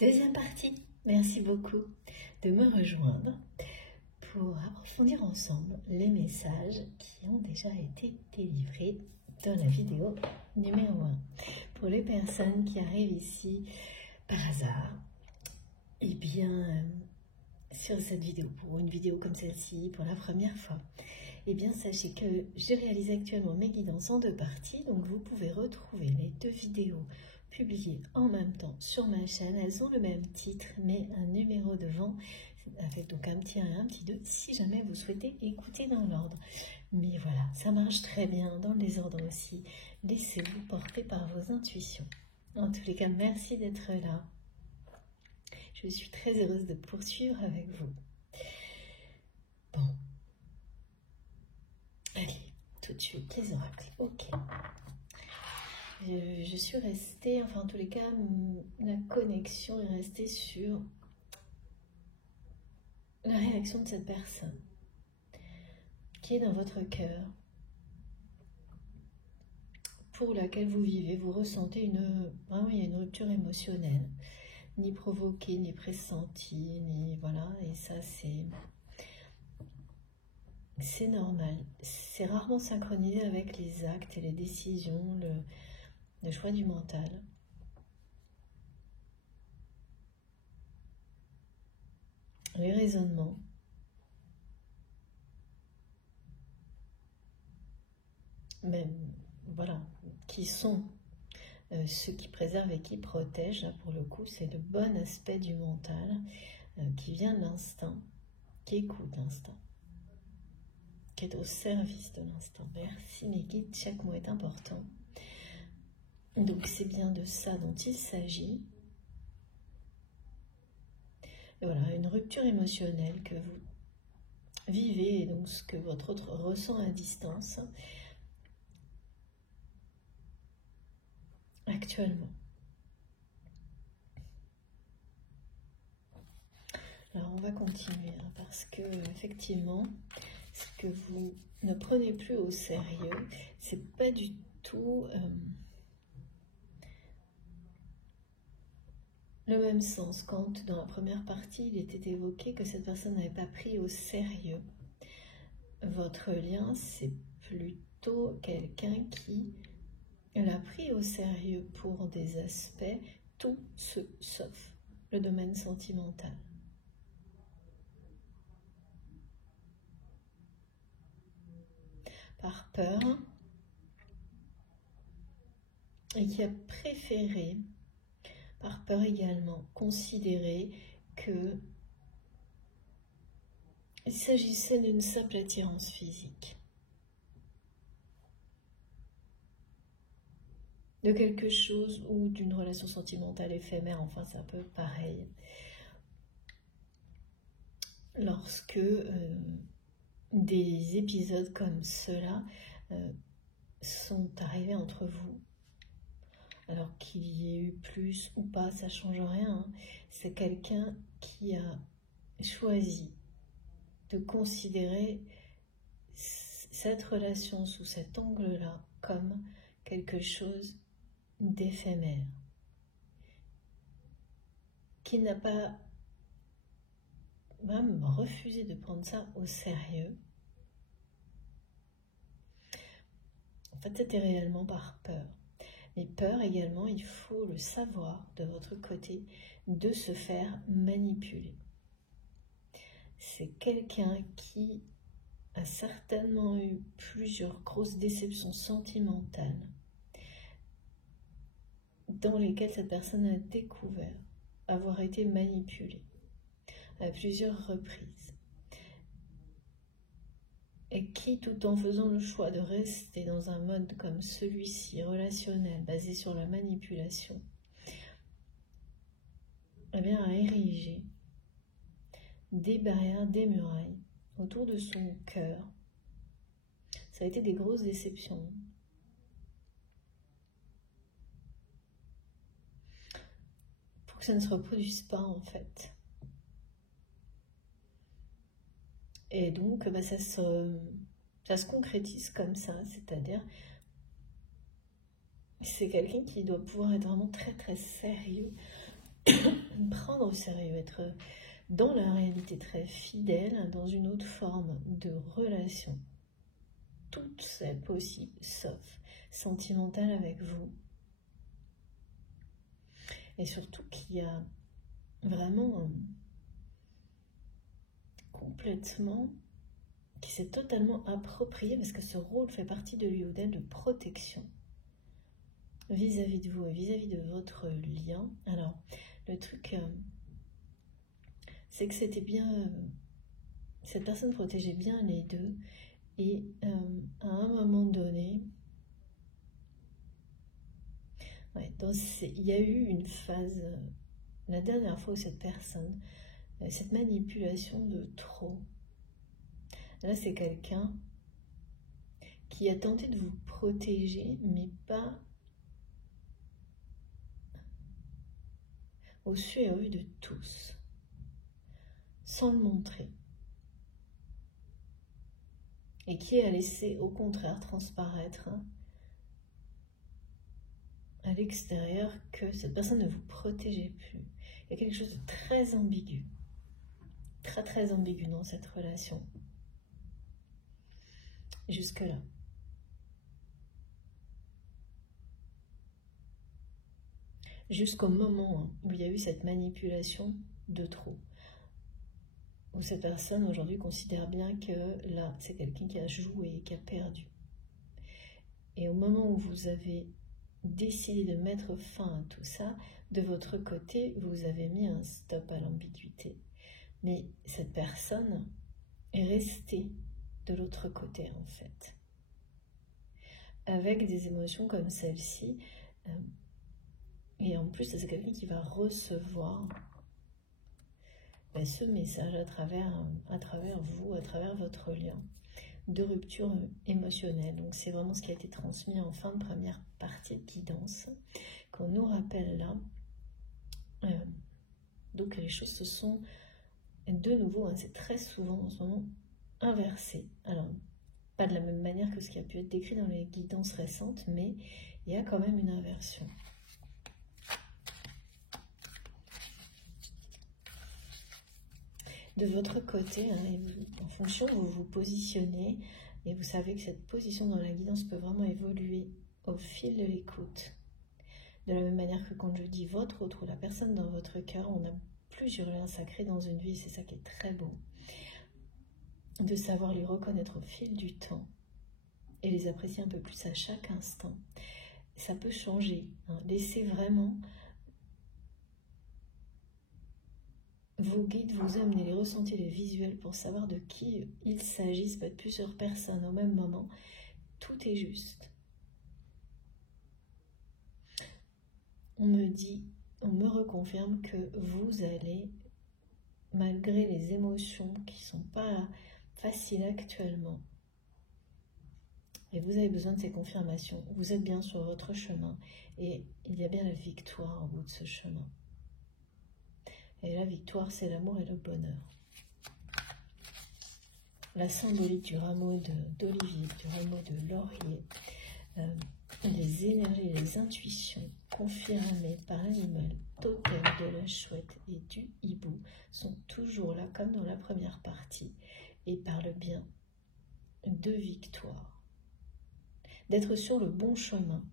Deuxième partie, merci beaucoup de me rejoindre pour approfondir ensemble les messages qui ont déjà été délivrés dans la vidéo numéro 1. Pour les personnes qui arrivent ici par hasard, eh bien, sur cette vidéo, pour une vidéo comme celle-ci, pour la première fois, eh bien, sachez que je réalise actuellement mes guidances en 2 parties, donc vous pouvez retrouver les 2 vidéos publiées en même temps sur ma chaîne. Elles ont le même titre, mais un numéro devant, avec donc un petit 1 et un petit 2, si jamais vous souhaitez écouter dans l'ordre. Mais voilà, ça marche très bien dans le désordre aussi. Laissez-vous porter par vos intuitions. En tous les cas, merci d'être là. Je suis très heureuse de poursuivre avec vous. Bon. Allez, tout de suite, les oracles. Ok. Je suis restée, enfin en tous les cas, la connexion est restée sur la réaction de cette personne qui est dans votre cœur, pour laquelle vous vivez, vous ressentez il y a une rupture émotionnelle, ni provoquée, ni pressentie, ni voilà, et ça c'est normal. C'est rarement synchronisé avec les actes et les décisions, le choix du mental. Les raisonnements. Même, voilà, qui sont ceux qui préservent et qui protègent. Là, pour le coup, c'est le bon aspect du mental qui vient de l'instinct, qui écoute l'instinct, qui est au service de l'instant. Merci mes guides, chaque mot est important. Donc c'est bien de ça dont il s'agit. Et voilà, une rupture émotionnelle que vous vivez, et donc ce que votre autre ressent à distance actuellement. Alors on va continuer parce que effectivement, ce que vous ne prenez plus au sérieux, c'est pas du tout le même sens. Quand dans la première partie il était évoqué que cette personne n'avait pas pris au sérieux votre lien, c'est plutôt quelqu'un qui l'a pris au sérieux pour des aspects, tout sauf le domaine sentimental. Par peur, et qui a préféré, par peur également, considérer que il s'agissait d'une simple attirance physique, de quelque chose ou d'une relation sentimentale éphémère, enfin c'est un peu pareil. Lorsque des épisodes comme cela sont arrivés entre vous, alors qu'il y ait eu plus ou pas, ça ne change rien, hein. C'est quelqu'un qui a choisi de considérer cette relation sous cet angle-là comme quelque chose d'éphémère, qui n'a pas même refusé de prendre ça au sérieux. En fait, c'était réellement par peur. Mais peur également, il faut le savoir de votre côté, de se faire manipuler. C'est quelqu'un qui a certainement eu plusieurs grosses déceptions sentimentales dans lesquelles cette personne a découvert avoir été manipulée à plusieurs reprises. Et qui, tout en faisant le choix de rester dans un mode comme celui-ci, relationnel, basé sur la manipulation, eh bien, a érigé des barrières, des murailles autour de son cœur. Ça a été des grosses déceptions. Pour que ça ne se reproduise pas, en fait. Et donc, ça se concrétise comme ça, c'est-à-dire c'est quelqu'un qui doit pouvoir être vraiment très très sérieux prendre au sérieux, être dans la réalité très fidèle, dans une autre forme de relation. Tout est possible, sauf sentimental avec vous. Et surtout qu'il y a vraiment complètement, qui s'est totalement approprié, parce que ce rôle fait partie de lui ou d'elle, de protection vis-à-vis de vous et vis-à-vis de votre lien. Alors, le truc, c'est que c'était bien, cette personne protégeait bien les deux, et à un moment donné, il y a eu une phase, la dernière fois où cette personne, cette manipulation de trop, là c'est quelqu'un qui a tenté de vous protéger, mais pas au su et au vu de tous, sans le montrer. Et qui a laissé au contraire transparaître à l'extérieur que cette personne ne vous protégeait plus. Il y a quelque chose de très ambigu, très ambigu dans cette relation. Jusque-là. Jusqu'au moment où il y a eu cette manipulation de trop. Où cette personne aujourd'hui considère bien que là, c'est quelqu'un qui a joué et qui a perdu. Et au moment où vous avez décidé de mettre fin à tout ça, de votre côté, vous avez mis un stop à l'ambiguïté. Mais cette personne est restée de l'autre côté, en fait. Avec des émotions comme celle-ci. Et en plus, c'est quelqu'un qui va recevoir ce message à travers vous, à travers votre lien de rupture émotionnelle. Donc c'est vraiment ce qui a été transmis en fin de première partie de guidance, qu'on nous rappelle là. Donc les choses se sont de nouveau, c'est très souvent en ce moment, inversées. Alors, pas de la même manière que ce qui a pu être décrit dans les guidances récentes, mais il y a quand même une inversion. De votre côté, en fonction où vous vous positionnez, et vous savez que cette position dans la guidance peut vraiment évoluer au fil de l'écoute. De la même manière que quand je dis votre autre ou la personne dans votre cœur, on a plusieurs liens sacrés dans une vie, c'est ça qui est très beau. De savoir les reconnaître au fil du temps et les apprécier un peu plus à chaque instant. Ça peut changer. Laissez vraiment vos guides vous amener les ressentis, les visuels pour savoir de qui il s'agit. Ça peut être plusieurs personnes au même moment. Tout est juste. On me reconfirme que vous allez, malgré les émotions qui ne sont pas faciles actuellement, et vous avez besoin de ces confirmations, vous êtes bien sur votre chemin et il y a bien la victoire au bout de ce chemin. Et la victoire, c'est l'amour et le bonheur. La symbolique du rameau d'olivier, du rameau de laurier, les énergies, les intuitions confirmées par l'animal totem de la chouette et du hibou sont toujours là, comme dans la première partie, et parlent bien de victoire. D'être sur le bon chemin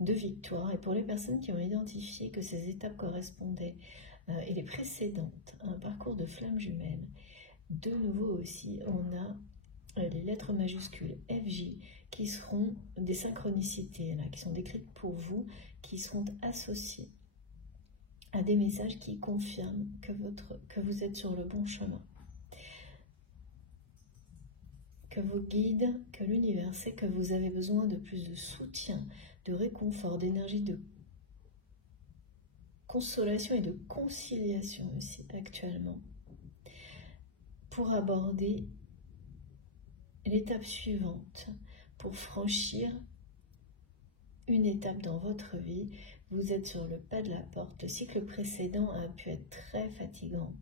de victoire. Et pour les personnes qui ont identifié que ces étapes correspondaient et les précédentes, un parcours de flammes jumelles. De nouveau aussi, on a les lettres majuscules FJ qui seront des synchronicités, là, qui sont décrites pour vous, qui seront associées à des messages qui confirment que vous êtes sur le bon chemin. Que vos guides, que l'univers sait que vous avez besoin de plus de soutien, de réconfort, d'énergie, de consolation et de conciliation aussi actuellement, pour aborder l'étape suivante, pour franchir une étape dans votre vie. Vous êtes sur le pas de la porte. Le cycle précédent a pu être très fatigant.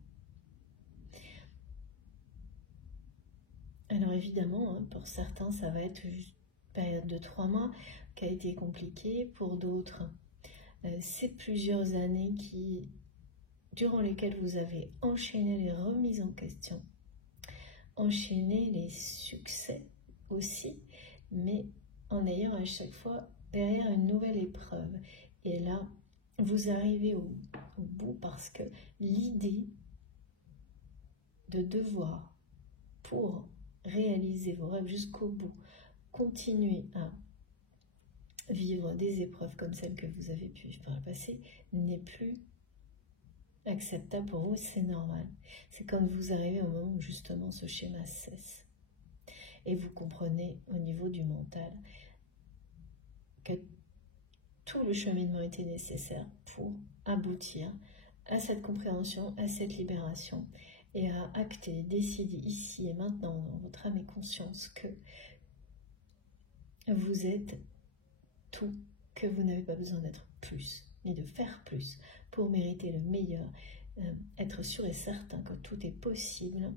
Alors évidemment, pour certains, ça va être juste une période de 3 mois qui a été compliquée. Pour d'autres, c'est plusieurs années qui durant lesquels vous avez enchaîné les remises en question, enchaîné les succès aussi, mais en ayant à chaque fois derrière une nouvelle épreuve. Et là, vous arrivez au bout parce que l'idée de devoir, pour réaliser vos rêves jusqu'au bout, continuer à vivre des épreuves comme celles que vous avez pu vivre par le passé, n'est plus acceptable pour vous, c'est normal. C'est quand vous arrivez au moment où justement ce schéma cesse. Et vous comprenez au niveau du mental que tout le cheminement était nécessaire pour aboutir à cette compréhension, à cette libération et à acter, décider ici et maintenant dans votre âme et conscience que vous êtes tout, que vous n'avez pas besoin d'être plus, ni de faire plus pour mériter le meilleur, être sûr et certain que tout est possible,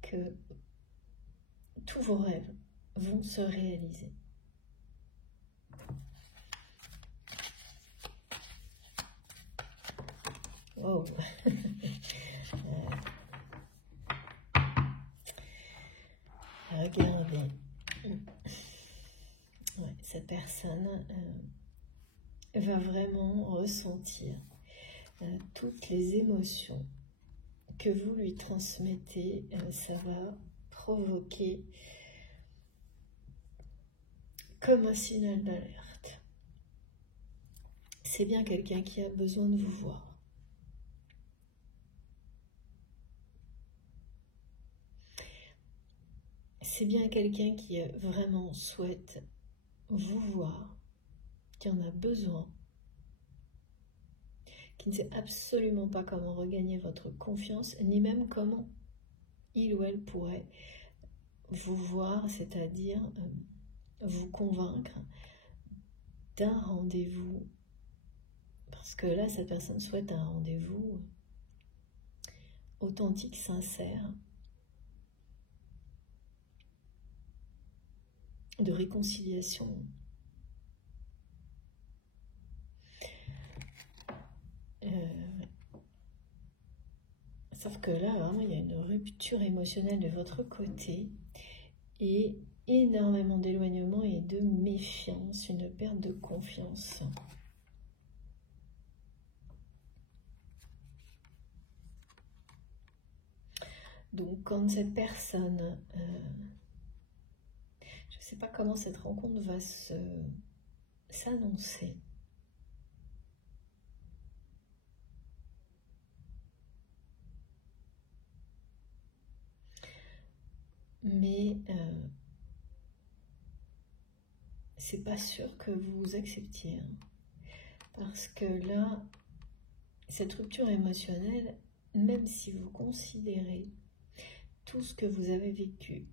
que tous vos rêves vont se réaliser. Wow. Regardez. Ouais, cette personne va vraiment ressentir toutes les émotions que vous lui transmettez. Ça va provoquer comme un signal d'alerte. C'est bien quelqu'un qui a besoin de vous voir. C'est bien quelqu'un qui vraiment souhaite vous voir, qui en a besoin, qui ne sait absolument pas comment regagner votre confiance, ni même comment il ou elle pourrait vous voir, c'est-à-dire vous convaincre d'un rendez-vous. Parce que là, cette personne souhaite un rendez-vous authentique, sincère, de réconciliation. Sauf que là, vraiment, il y a une rupture émotionnelle de votre côté et énormément d'éloignement et de méfiance, une perte de confiance. Donc, quand cette personne... je ne sais pas comment cette rencontre va s'annoncer. Mais c'est pas sûr que vous acceptiez. Parce que là, cette rupture émotionnelle, même si vous considérez tout ce que vous avez vécu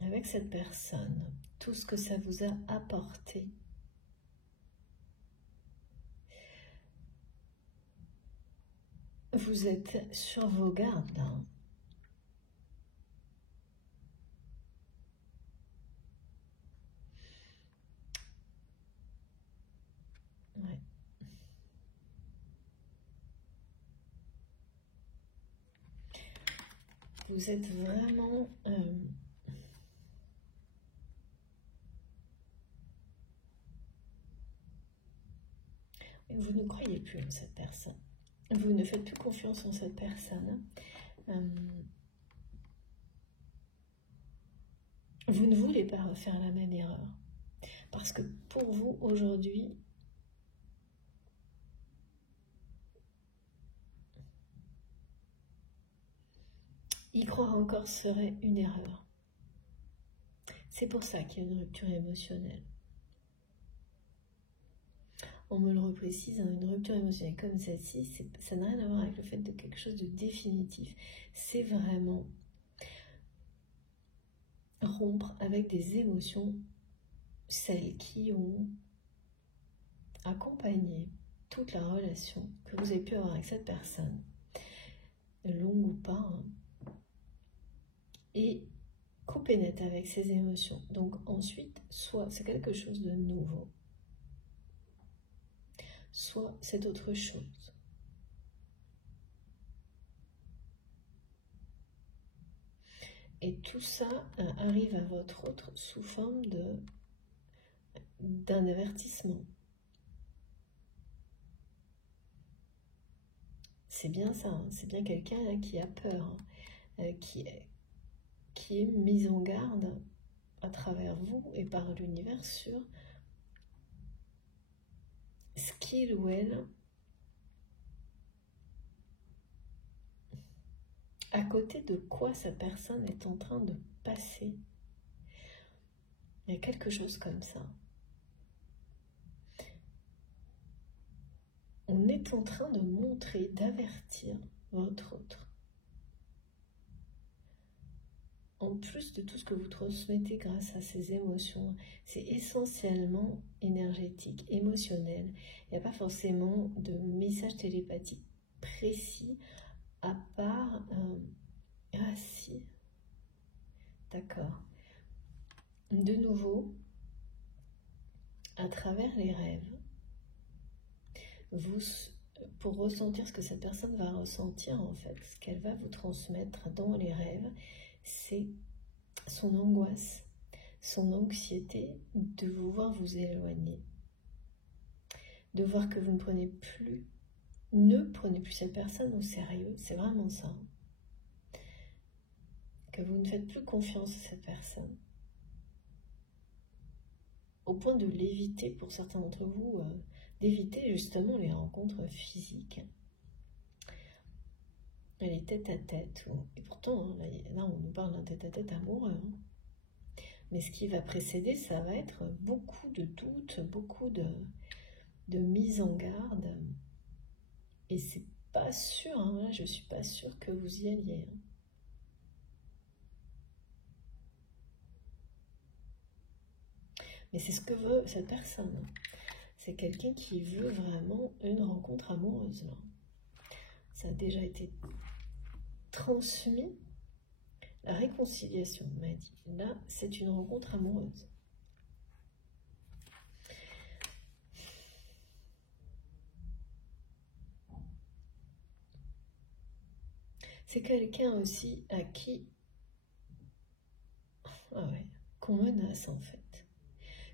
avec cette personne, tout ce que ça vous a apporté, vous êtes sur vos gardes. Hein. Ouais. Vous êtes vraiment... vous ne croyez plus en cette personne. Vous ne faites plus confiance en cette personne. Vous ne voulez pas refaire la même erreur. Parce que pour vous, aujourd'hui, y croire encore serait une erreur. C'est pour ça qu'il y a une rupture émotionnelle. On me le reprécise, hein, une rupture émotionnelle comme celle-ci, ça n'a rien à voir avec le fait de quelque chose de définitif. C'est vraiment rompre avec des émotions, celles qui ont accompagné toute la relation que vous avez pu avoir avec cette personne, longue ou pas, hein, et couper net avec ces émotions. Donc ensuite, soit c'est quelque chose de nouveau, soit c'est autre chose. Et tout ça arrive à votre autre sous forme d'un avertissement. C'est bien ça, hein, c'est bien quelqu'un qui a peur, hein, qui est mis en garde à travers vous et par l'univers sur ce qu'il ou elle, à côté de quoi cette personne est en train de passer. Il y a quelque chose comme ça. On est en train de montrer, d'avertir votre autre. En plus de tout ce que vous transmettez grâce à ces émotions, c'est essentiellement énergétique, émotionnel. Il n'y a pas forcément de message télépathique précis, à part... ah si, d'accord. De nouveau, à travers les rêves, pour ressentir ce que cette personne va ressentir, en fait, ce qu'elle va vous transmettre dans les rêves, c'est son angoisse, son anxiété de vous voir vous éloigner, de voir que vous ne prenez plus cette personne au sérieux, c'est vraiment ça, que vous ne faites plus confiance à cette personne, au point de l'éviter pour certains d'entre vous, d'éviter justement les rencontres physiques, les tête-à-tête, et pourtant, hein, là on nous parle d'un tête-à-tête amoureux, hein. Mais ce qui va précéder, ça va être beaucoup de doutes, beaucoup de mise en garde, et c'est pas sûr, hein, là je suis pas sûre que vous y alliez, hein. Mais c'est ce que veut cette personne. C'est quelqu'un qui veut vraiment une rencontre amoureuse, là. Ça a déjà été transmis. La réconciliation m'a dit. Là, c'est une rencontre amoureuse. C'est quelqu'un aussi à qui... Ah ouais, qu'on menace en fait.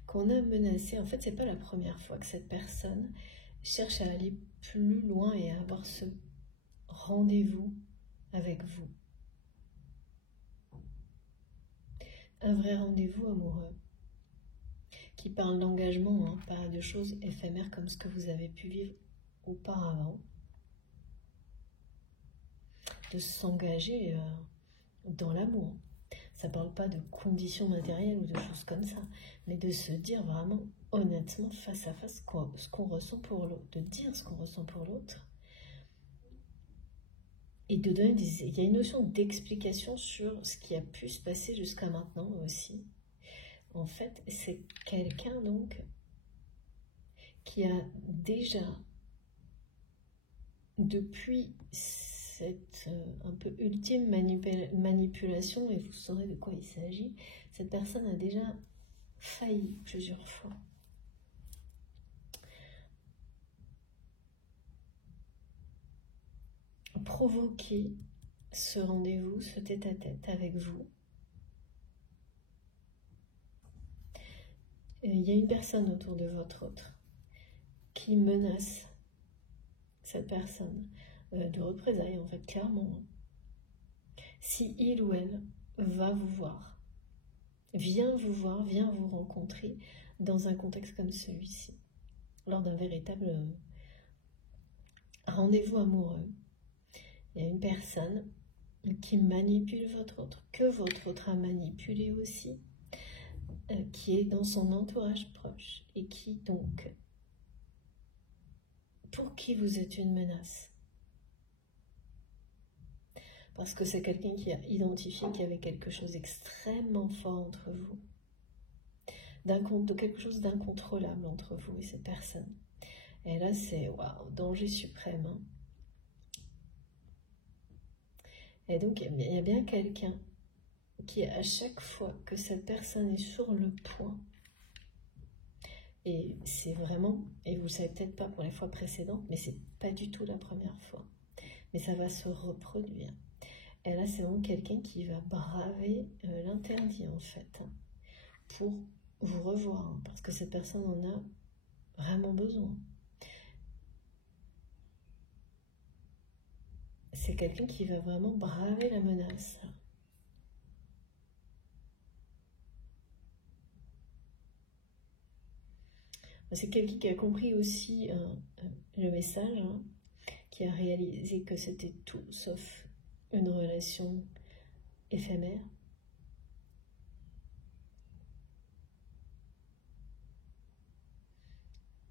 Qu'on a menacé. En fait, c'est pas la première fois que cette personne cherche à aller plus loin et à avoir ce rendez-vous avec vous. Un vrai rendez-vous amoureux qui parle d'engagement, hein, pas de choses éphémères comme ce que vous avez pu vivre auparavant. De s'engager dans l'amour. Ça ne parle pas de conditions matérielles ou de choses comme ça, mais de se dire vraiment honnêtement face à face ce qu'on ressent pour l'autre, de dire ce qu'on ressent pour l'autre. Et de donner il y a une notion d'explication sur ce qui a pu se passer jusqu'à maintenant aussi. En fait, c'est quelqu'un donc qui a déjà, depuis cette un peu ultime manipulation, et vous saurez de quoi il s'agit, cette personne a déjà failli plusieurs fois. Provoquer ce rendez-vous, ce tête-à-tête avec vous. Il y a une personne autour de votre autre qui menace cette personne de représailles, en fait, clairement. Si il ou elle va vous voir, vient vous rencontrer dans un contexte comme celui-ci, lors d'un véritable rendez-vous amoureux, il y a une personne qui manipule votre autre, que votre autre a manipulé aussi, qui est dans son entourage proche et qui donc, pour qui vous êtes une menace. Parce que c'est quelqu'un qui a identifié qu'il y avait quelque chose d'extrêmement fort entre vous. De quelque chose d'incontrôlable entre vous et cette personne. Et là, c'est waouh, danger suprême. Hein. Et donc, il y a bien quelqu'un qui, à chaque fois que cette personne est sur le point, et c'est vraiment, et vous ne le savez peut-être pas pour les fois précédentes, mais c'est pas du tout la première fois. Mais ça va se reproduire. Et là, c'est vraiment quelqu'un qui va braver l'interdit, en fait, hein, pour vous revoir, hein, parce que cette personne en a vraiment besoin. C'est quelqu'un qui va vraiment braver la menace. C'est quelqu'un qui a compris aussi le message, hein, qui a réalisé que c'était tout sauf une relation éphémère.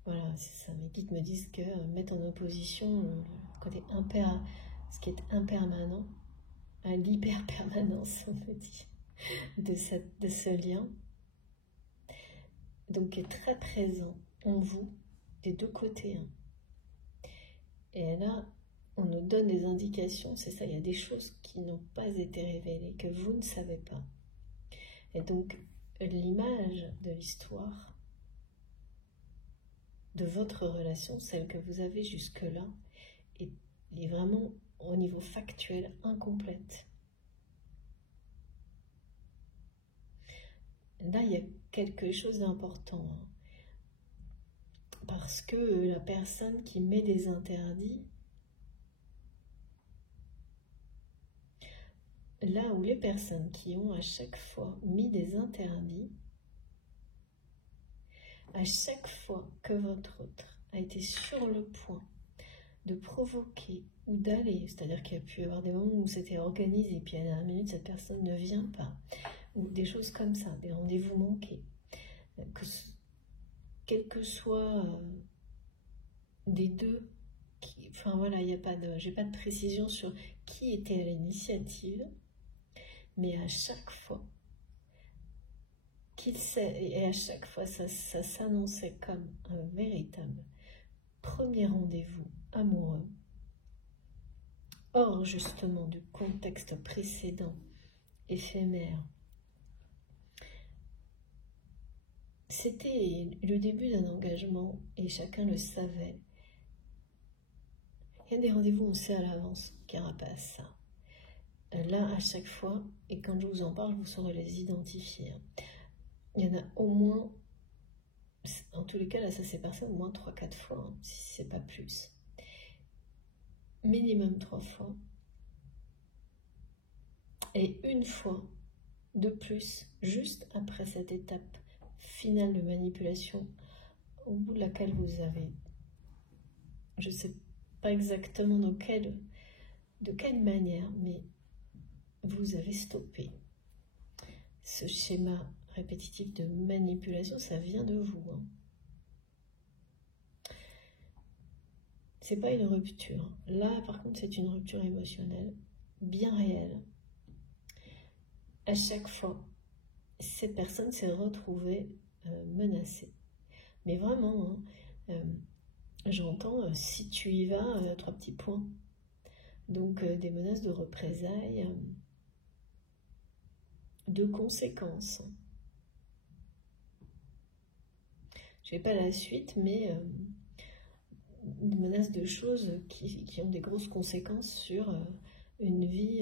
Voilà, c'est ça. Mes guides me disent que mettre en opposition le côté ce qui est impermanent à l'hyperpermanence, on me dit, de ce lien, donc qui est très présent en vous, des deux côtés. Hein. Et là, on nous donne des indications, c'est ça, il y a des choses qui n'ont pas été révélées, que vous ne savez pas. Et donc, l'image de l'histoire, de votre relation, celle que vous avez jusque-là, est vraiment, au niveau factuel, incomplète. Là, il y a quelque chose d'important, hein, parce que la personne qui met des interdits, là où les personnes qui ont à chaque fois mis des interdits, à chaque fois que votre autre a été sur le point de provoquer ou d'aller, c'est-à-dire qu'il y a pu y avoir des moments où c'était organisé, puis à la dernière minute, cette personne ne vient pas, ou des choses comme ça, des rendez-vous manqués, quel que soit des deux, enfin voilà, il n'y a pas de, j'ai pas de précision sur qui était à l'initiative, mais à chaque fois, et à chaque fois, ça s'annonçait comme un véritable premier rendez-vous amoureux, hors justement du contexte précédent, éphémère. C'était le début d'un engagement et chacun le savait. Il y a des rendez-vous, on sait à l'avance qu'il n'y aura pas ça. Là, à chaque fois, et quand je vous en parle, vous saurez les identifier. Il y en a au moins, en tous les cas, là, ça s'est passé au moins 3-4 fois, hein, si ce n'est pas plus. Minimum 3 fois. Et une fois de plus, juste après cette étape finale de manipulation, au bout de laquelle vous avez, je ne sais pas exactement de quelle manière, mais vous avez stoppé ce schéma répétitif de manipulation, ça vient de vous. Hein. C'est pas une rupture. Là, par contre, c'est une rupture émotionnelle, bien réelle. À chaque fois, cette personne s'est retrouvée menacée. Mais vraiment, hein, j'entends, si tu y vas, 3 petits points. Donc, des menaces de représailles, de conséquences. Je n'ai pas la suite, mais une menace de choses qui ont des grosses conséquences sur une vie,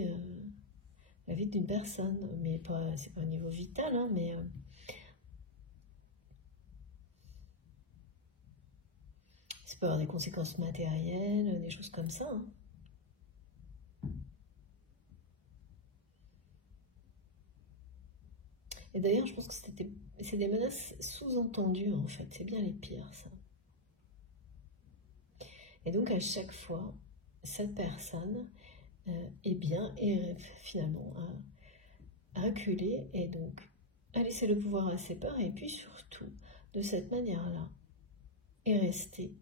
la vie d'une personne. Mais c'est pas au niveau vital, hein, mais ça peut avoir des conséquences matérielles, des choses comme ça. Hein. Et d'ailleurs, je pense que c'est des menaces sous-entendues, en fait. C'est bien les pires, ça. Et donc, à chaque fois, cette personne est finalement à reculer et donc à laisser le pouvoir à ses peurs. Et puis surtout, de cette manière-là, est rester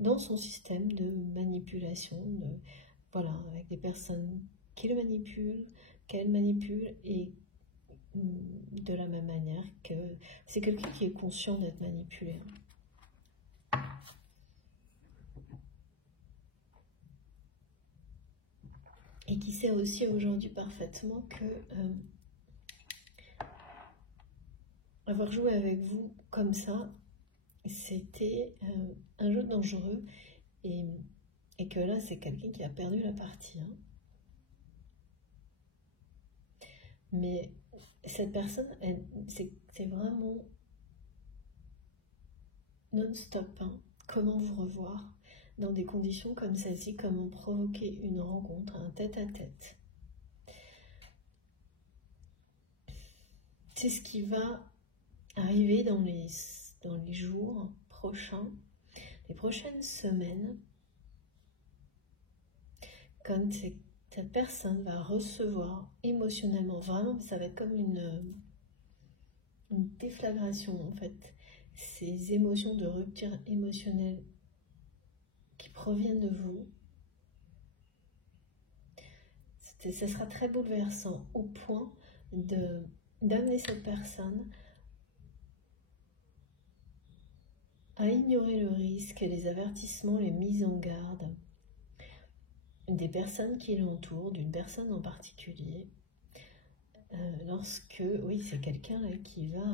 dans son système de manipulation, voilà, avec des personnes qui le manipulent, qu'elle manipule, et de la même manière que c'est quelqu'un qui est conscient d'être manipulé. Et qui sait aussi aujourd'hui parfaitement que avoir joué avec vous comme ça, c'était un jeu dangereux, et que là, c'est quelqu'un qui a perdu la partie. Hein. Mais cette personne, c'est vraiment non-stop. Hein. Comment vous revoir dans des conditions comme celle-ci, comment provoquer une rencontre, un tête-à-tête. C'est ce qui va arriver dans les jours prochains, les prochaines semaines, quand cette personne va recevoir émotionnellement, vraiment, ça va être comme une déflagration en fait. Ces émotions de rupture émotionnelle qui proviennent de vous, ce sera très bouleversant au point d'amener cette personne à ignorer le risque, les avertissements, les mises en garde des personnes qui l'entourent, d'une personne en particulier, lorsque, oui, c'est quelqu'un là qui va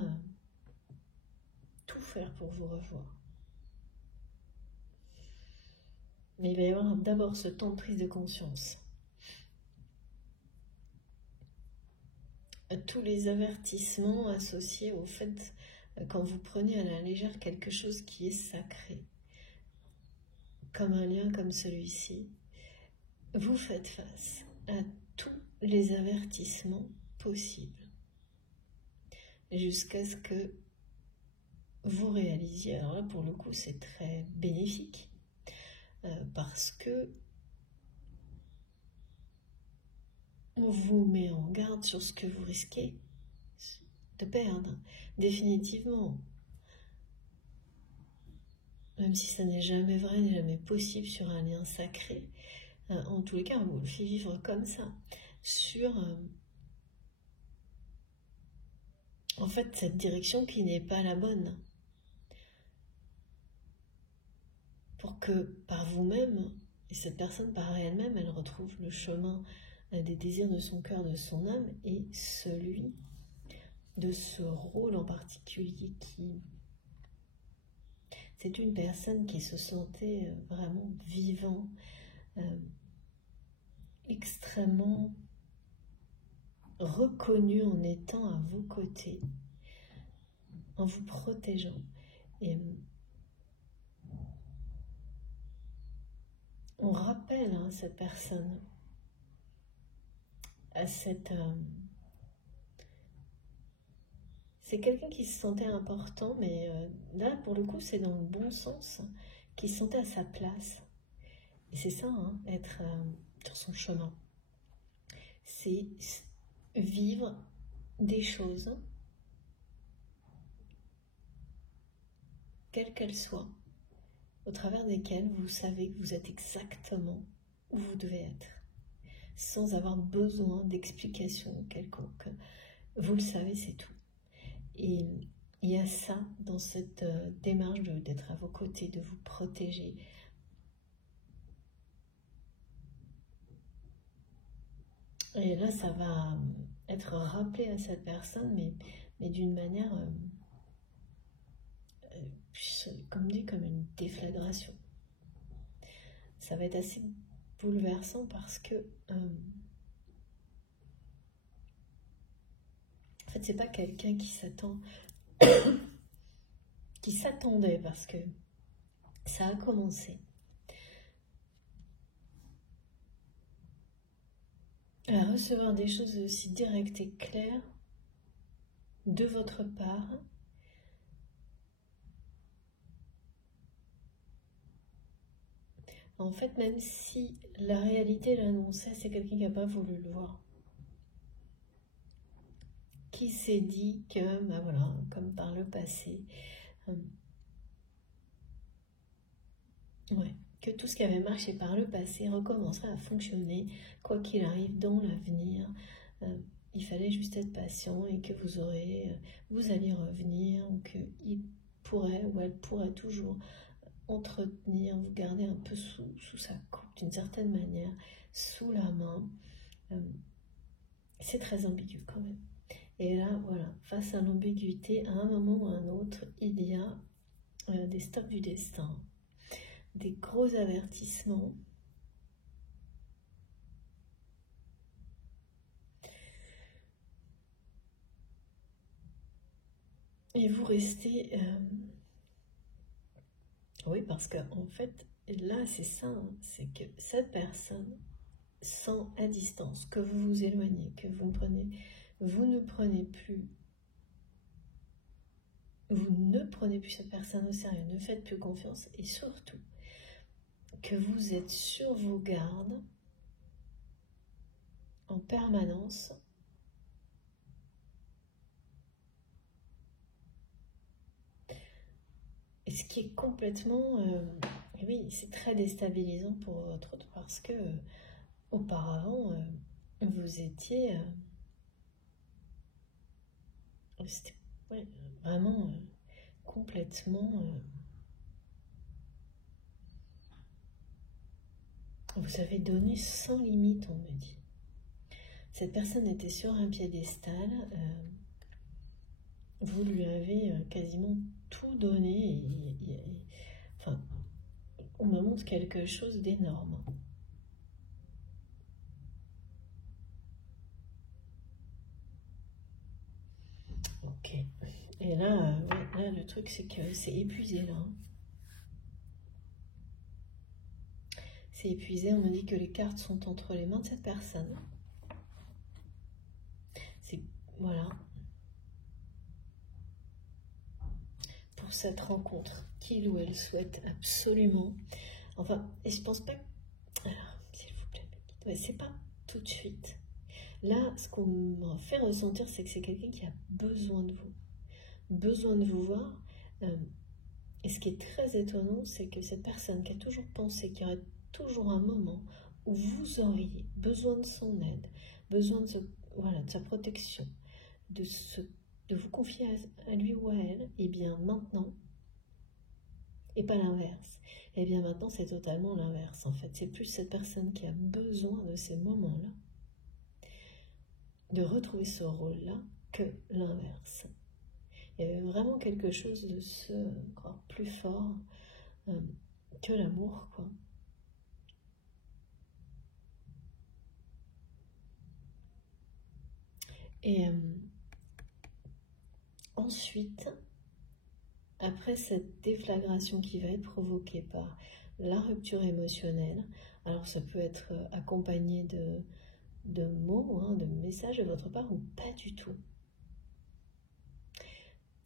tout faire pour vous revoir. Mais il va y avoir d'abord ce temps de prise de conscience. Tous les avertissements associés au fait, quand vous prenez à la légère quelque chose qui est sacré, comme un lien comme celui-ci, vous faites face à tous les avertissements possibles, jusqu'à ce que vous réalisiez, alors là pour le coup c'est très bénéfique, parce que on vous met en garde sur ce que vous risquez de perdre, définitivement. Même si ça n'est jamais vrai, n'est jamais possible sur un lien sacré, en tous les cas, on vous le fait vivre comme ça, sur en fait cette direction qui n'est pas la bonne. Pour que par vous-même, et cette personne par elle-même, elle retrouve le chemin des désirs de son cœur, de son âme, et celui de ce rôle en particulier qui... C'est une personne qui se sentait vraiment vivant, extrêmement reconnu en étant à vos côtés, en vous protégeant. Et on rappelle cette personne à cette... c'est quelqu'un qui se sentait important, mais là, pour le coup, c'est dans le bon sens, qui se sentait à sa place. Et c'est ça, être sur son chemin. C'est vivre des choses, quelles qu'elles soient, au travers desquelles vous savez que vous êtes exactement où vous devez être, sans avoir besoin d'explications quelconques. Vous le savez, c'est tout. Et il y a ça dans cette démarche d'être à vos côtés, de vous protéger. Et là, ça va être rappelé à cette personne, mais d'une manière, comme dit, comme une déflagration. Ça va être assez bouleversant parce que, en fait, c'est pas quelqu'un qui s'attendait, parce que ça a commencé à recevoir des choses aussi directes et claires de votre part, en fait, même si la réalité l'annonçait, c'est quelqu'un qui n'a pas voulu le voir, qui s'est dit que, ben voilà, comme par le passé, que tout ce qui avait marché par le passé recommencerait à fonctionner, quoi qu'il arrive dans l'avenir. Il fallait juste être patient et que vous alliez revenir, ou qu'il pourrait ou elle pourrait toujours entretenir, vous garder un peu sous sa coupe, d'une certaine manière, sous la main. C'est très ambigu quand même. Et là, voilà, face à l'ambiguïté, à un moment ou à un autre, il y a des stops du destin, des gros avertissements, Et vous restez... Oui, parce qu'en fait, là, c'est ça, hein, c'est que cette personne sent à distance, que vous vous éloignez, que vous ne prenez plus cette personne au sérieux, ne faites plus confiance, et surtout, que vous êtes sur vos gardes en permanence. Et ce qui est complètement... oui, c'est très déstabilisant pour votre autre, parce que auparavant, vous étiez... c'était ouais, vraiment complètement... vous avez donné sans limite, on me dit. Cette personne était sur un piédestal, vous lui avez quasiment tout donné, enfin, on me montre quelque chose d'énorme. Ok. Et là, là le truc, c'est que c'est épuisé, là. C'est épuisé, on me dit que les cartes sont entre les mains de cette personne. C'est... Voilà. Pour cette rencontre qu'il ou elle souhaite absolument. Enfin, et je pense pas... Alors, s'il vous plaît, c'est pas tout de suite. Là, ce qu'on m'a fait ressentir, c'est que c'est quelqu'un qui a besoin de vous. Besoin de vous voir. Et ce qui est très étonnant, c'est que cette personne qui a toujours pensé qu'il y aurait toujours un moment où vous auriez besoin de son aide, besoin de, voilà, de sa protection, de vous confier à lui ou à elle, et bien maintenant, et pas l'inverse, et bien maintenant c'est totalement l'inverse en fait. C'est plus cette personne qui a besoin de ces moments-là, de retrouver ce rôle-là, que l'inverse. Il y avait vraiment quelque chose de ce encore plus fort que l'amour, quoi. Et ensuite, après cette déflagration qui va être provoquée par la rupture émotionnelle, alors ça peut être accompagné de mots, hein, de messages de votre part ou pas du tout.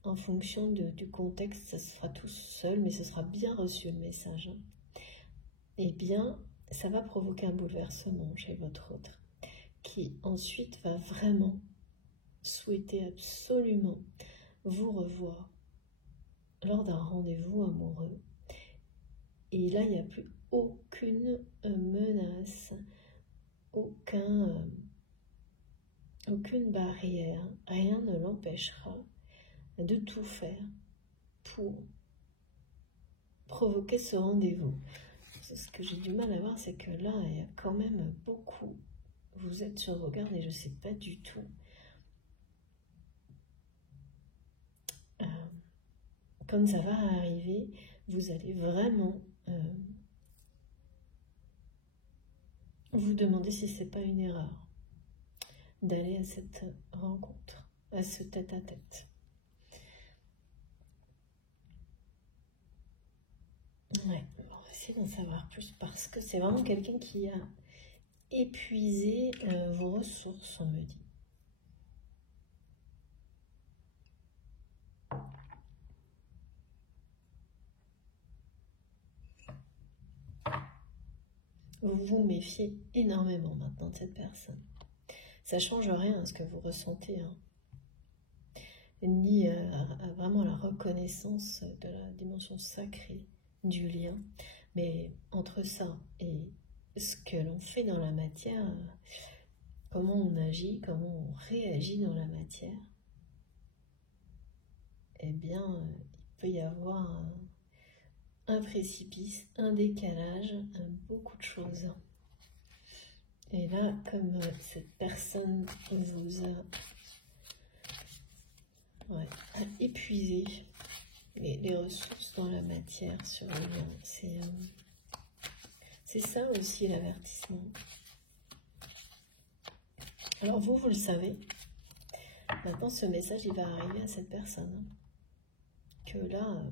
En fonction du contexte, ça sera tout seul, mais ce sera bien reçu le message. Eh bien, ça va provoquer un bouleversement chez votre autre, qui ensuite va vraiment souhaiter absolument vous revoir lors d'un rendez-vous amoureux. Et là, il n'y a plus aucune menace, aucune barrière, rien ne l'empêchera de tout faire pour provoquer ce rendez-vous. C'est ce que j'ai du mal à voir, c'est que là, il y a quand même beaucoup. Vous êtes sur vos gardes et je ne sais pas du tout. Comme ça va arriver, vous allez vraiment vous demander si c'est pas une erreur d'aller à cette rencontre, à ce tête-à-tête. Ouais, on va essayer d'en savoir plus parce que c'est vraiment quelqu'un qui a épuisé vos ressources, on me dit. Vous vous méfiez énormément maintenant de cette personne. Ça ne change rien à ce que vous ressentez, hein. Ni vraiment la reconnaissance de la dimension sacrée du lien. Mais entre ça et ce que l'on fait dans la matière, comment on agit, comment on réagit dans la matière, eh bien, il peut y avoir un précipice, un décalage, beaucoup de choses. Et là, comme cette personne vous a épuisé les ressources dans la matière sur le lien, c'est ça aussi l'avertissement. Alors vous le savez, maintenant ce message il va arriver à cette personne. que là,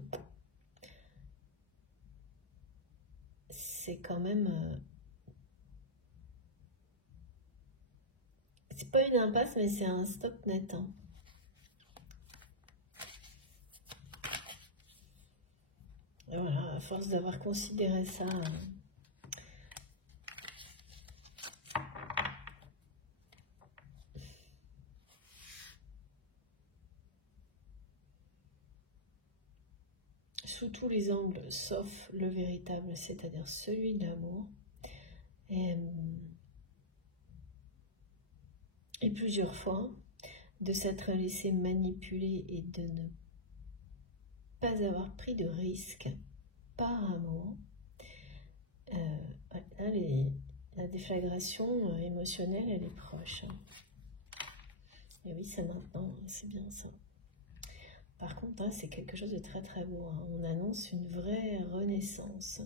c'est quand même... c'est pas une impasse, mais c'est un stop net. Hein. Et voilà, à force d'avoir considéré ça... sous tous les angles, sauf le véritable, c'est-à-dire celui de l'amour. Et plusieurs fois, de s'être laissé manipuler et de ne pas avoir pris de risque par amour. Là, la déflagration émotionnelle, elle est proche. Et oui, c'est maintenant, c'est bien ça. Par contre, hein, c'est quelque chose de très très beau. Hein. On annonce une vraie renaissance.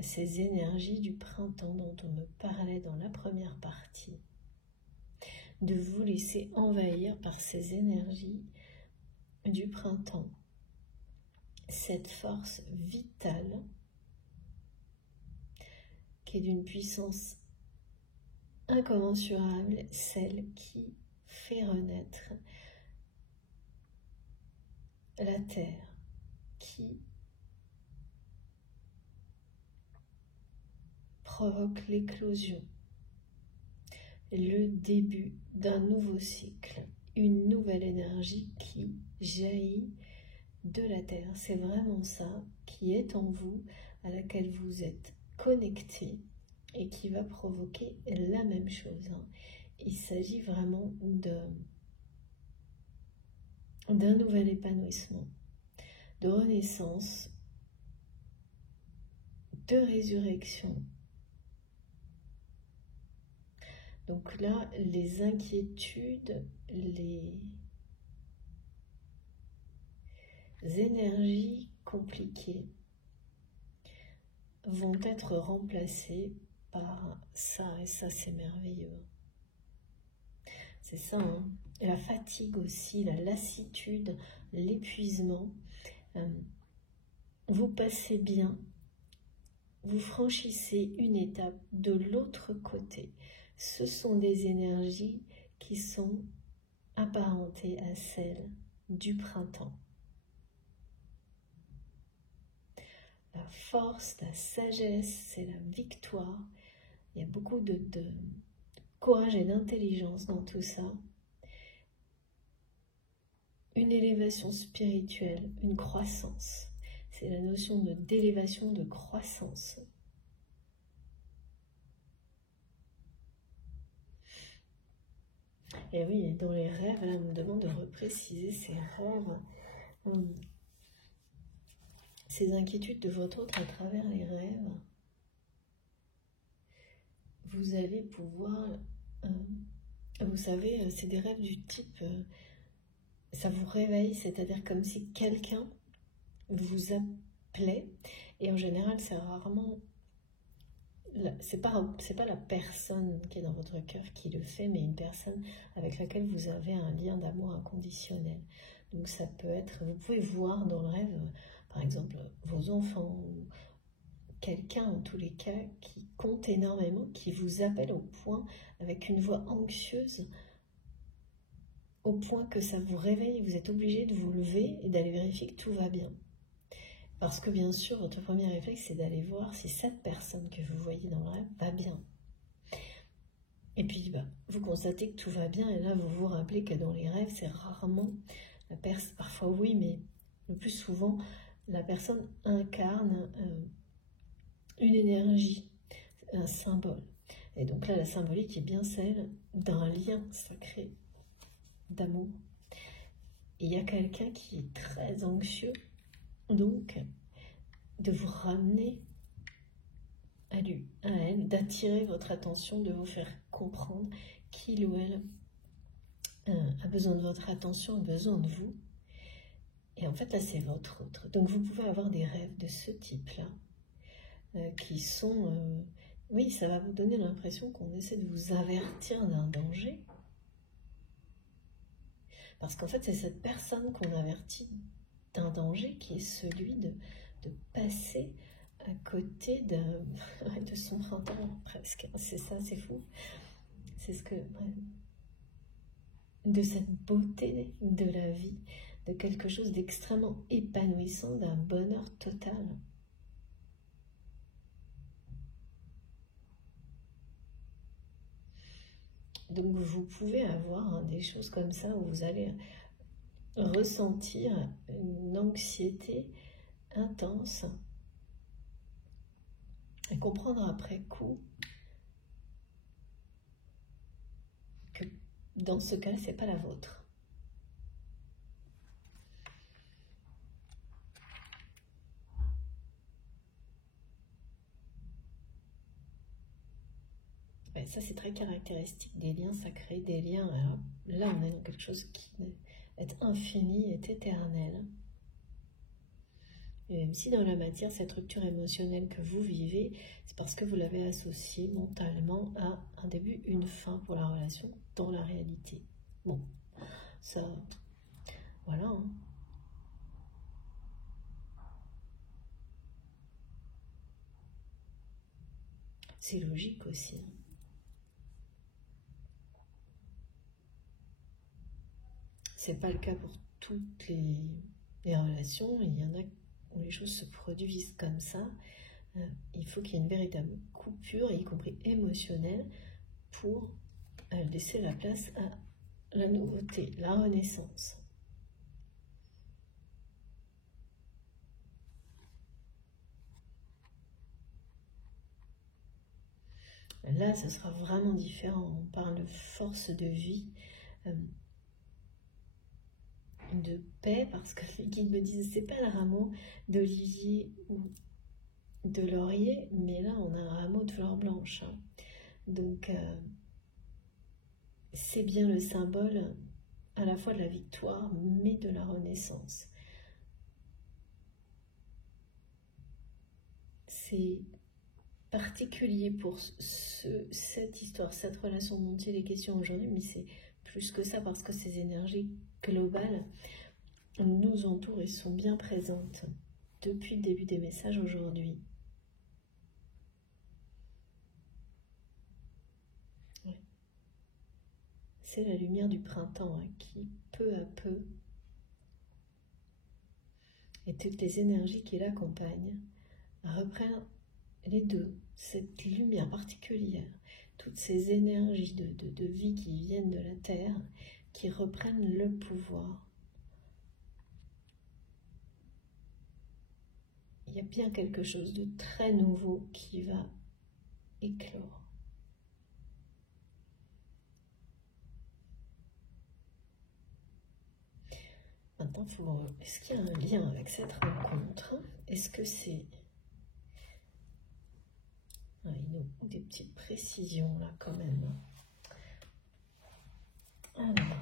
Ces énergies du printemps dont on me parlait dans la première partie. De vous laisser envahir par ces énergies du printemps. Cette force vitale qui est d'une puissance incommensurable, celle qui fait renaître la terre, qui provoque l'éclosion, le début d'un nouveau cycle, une nouvelle énergie qui jaillit de la terre. C'est vraiment ça qui est en vous, à laquelle vous êtes connecté et qui va provoquer la même chose. Hein. Il s'agit vraiment d'un nouvel épanouissement, de renaissance, de résurrection. Donc là, les inquiétudes, les énergies compliquées vont être remplacées par ça, et ça c'est merveilleux. C'est ça, hein. La fatigue aussi, la lassitude, l'épuisement. Vous passez bien, vous franchissez une étape de l'autre côté. Ce sont des énergies qui sont apparentées à celles du printemps. La force, la sagesse, c'est la victoire. Il y a beaucoup de courage et d'intelligence dans tout ça. Une élévation spirituelle, une croissance. C'est la notion d'élévation, de croissance. Et oui, dans les rêves, là, on me demande de repréciser ces rêves, ces inquiétudes de votre autre à travers les rêves. Vous allez pouvoir, vous savez, c'est des rêves du type, ça vous réveille, c'est-à-dire comme si quelqu'un vous appelait, et en général, c'est rarement, c'est pas la personne qui est dans votre cœur qui le fait, mais une personne avec laquelle vous avez un lien d'amour inconditionnel. Donc ça peut être, vous pouvez voir dans le rêve, par exemple, vos enfants, ou quelqu'un en tous les cas qui compte énormément, qui vous appelle au point, avec une voix anxieuse, au point que ça vous réveille, vous êtes obligé de vous lever et d'aller vérifier que tout va bien. Parce que bien sûr, votre premier réflexe, c'est d'aller voir si cette personne que vous voyez dans le rêve va bien. Et puis, vous constatez que tout va bien, et là, vous vous rappelez que dans les rêves, c'est rarement la personne, parfois oui, mais le plus souvent, la personne incarne une énergie, un symbole. Et donc là, la symbolique est bien celle d'un lien sacré d'amour. Et il y a quelqu'un qui est très anxieux, donc de vous ramener à lui, à elle, d'attirer votre attention, de vous faire comprendre qu'il ou elle a besoin de votre attention, a besoin de vous. Et en fait, là, c'est votre autre. Donc, vous pouvez avoir des rêves de ce type-là, qui sont... oui, ça va vous donner l'impression qu'on essaie de vous avertir d'un danger. Parce qu'en fait, c'est cette personne qu'on avertit d'un danger qui est celui de passer à côté de son printemps, presque. C'est ça, c'est fou. C'est ce que... de cette beauté de la vie, de quelque chose d'extrêmement épanouissant, d'un bonheur total. Donc vous pouvez avoir des choses comme ça où vous allez ressentir une anxiété intense et comprendre après coup que dans ce cas, c'est pas la vôtre. Ouais, ça, c'est très caractéristique des liens sacrés, des liens. Alors, là, on est dans quelque chose qui est infini, est éternel. Et même si dans la matière, cette rupture émotionnelle que vous vivez, c'est parce que vous l'avez associée mentalement à un début, une fin pour la relation dans la réalité. Bon, ça, voilà. Hein. C'est logique aussi. Hein. C'est pas le cas pour toutes les relations. Il y en a où les choses se produisent comme ça. Il faut qu'il y ait une véritable coupure, y compris émotionnelle, pour laisser la place à la nouveauté, la renaissance. Là, ce sera vraiment différent. On parle de force de vie, de paix, parce que les guides me disent c'est pas le rameau d'olivier ou de laurier, mais là on a un rameau de fleurs blanches. Hein. Donc c'est bien le symbole à la fois de la victoire, mais de la renaissance. C'est particulier pour cette histoire, cette relation dont il est question aujourd'hui, mais c'est plus que ça parce que ces énergies globales nous entourent et sont bien présentes depuis le début des messages aujourd'hui. Ouais. C'est la lumière du printemps hein, qui, peu à peu, et toutes les énergies qui l'accompagnent, reprennent les deux, cette lumière particulière, toutes ces énergies de vie qui viennent de la Terre, qui reprennent le pouvoir. Il y a bien quelque chose de très nouveau qui va éclore. Maintenant, est-ce qu'il y a un lien avec cette rencontre? Est-ce que c'est... Ah, il nous faut des petites précisions là quand même. Alors...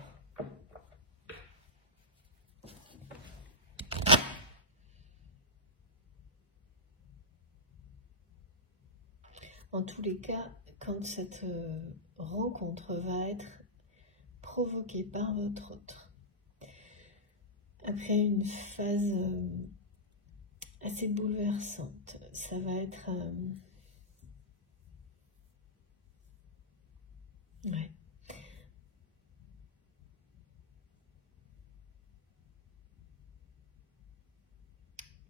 En tous les cas, quand cette rencontre va être provoquée par votre autre, après une phase assez bouleversante, ça va être... ouais.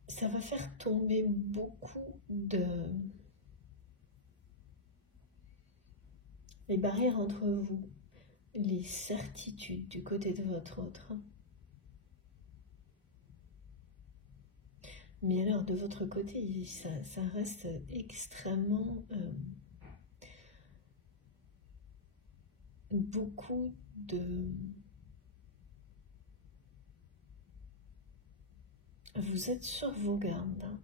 Ça va faire tomber beaucoup les barrières entre vous, les certitudes du côté de votre autre. Mais alors, de votre côté, ça reste extrêmement... beaucoup de... Vous êtes sur vos gardes. Hein.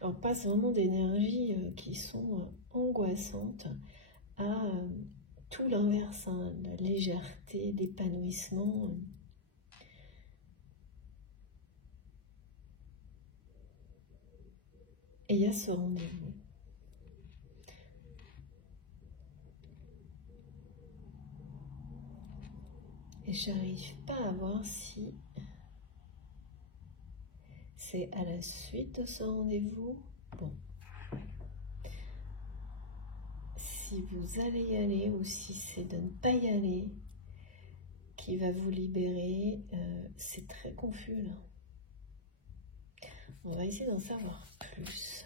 On passe vraiment d'énergies qui sont angoissantes à tout l'inverse, hein, la légèreté, l'épanouissement. Et il y a ce rendez-vous. Et j'arrive pas à voir si c'est à la suite de ce rendez-vous. Bon. Si vous allez y aller ou si c'est de ne pas y aller qui va vous libérer, c'est très confus là. On va essayer d'en savoir plus.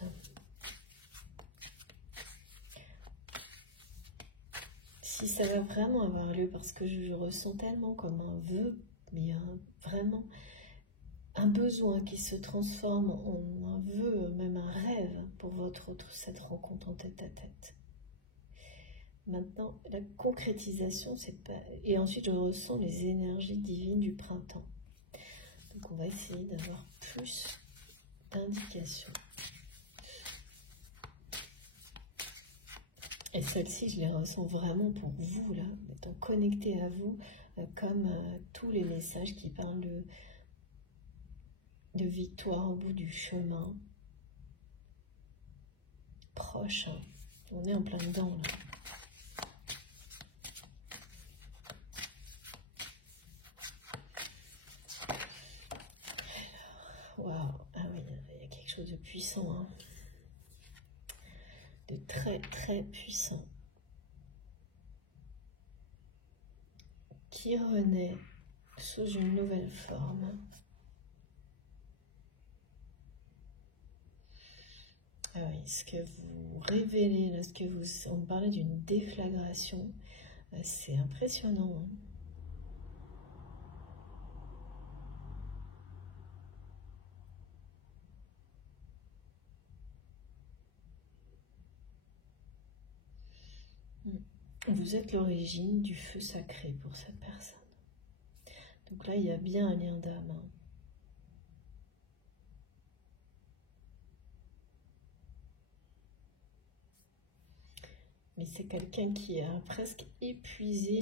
Si ça va vraiment avoir lieu, parce que je ressens tellement comme un vœu, mais vraiment un besoin qui se transforme en un vœu, même un rêve pour cette rencontre en tête-à-tête. Maintenant, la concrétisation, c'est pas... Et ensuite, je ressens les énergies divines du printemps. Donc, on va essayer d'avoir plus d'indications. Et celles-ci, je les ressens vraiment pour vous, là, étant connecté à vous, comme tous les messages qui parlent de victoire au bout du chemin. Proche, hein. On est en plein dedans, là. Waouh, ah oui, il y a quelque chose de puissant, hein. De très très puissant, qui renaît sous une nouvelle forme. Ah oui, ce que vous révélez, là, on parlait d'une déflagration, c'est impressionnant, hein. Vous êtes l'origine du feu sacré pour cette personne. Donc là, il y a bien un lien d'âme, hein. Mais c'est quelqu'un qui a presque épuisé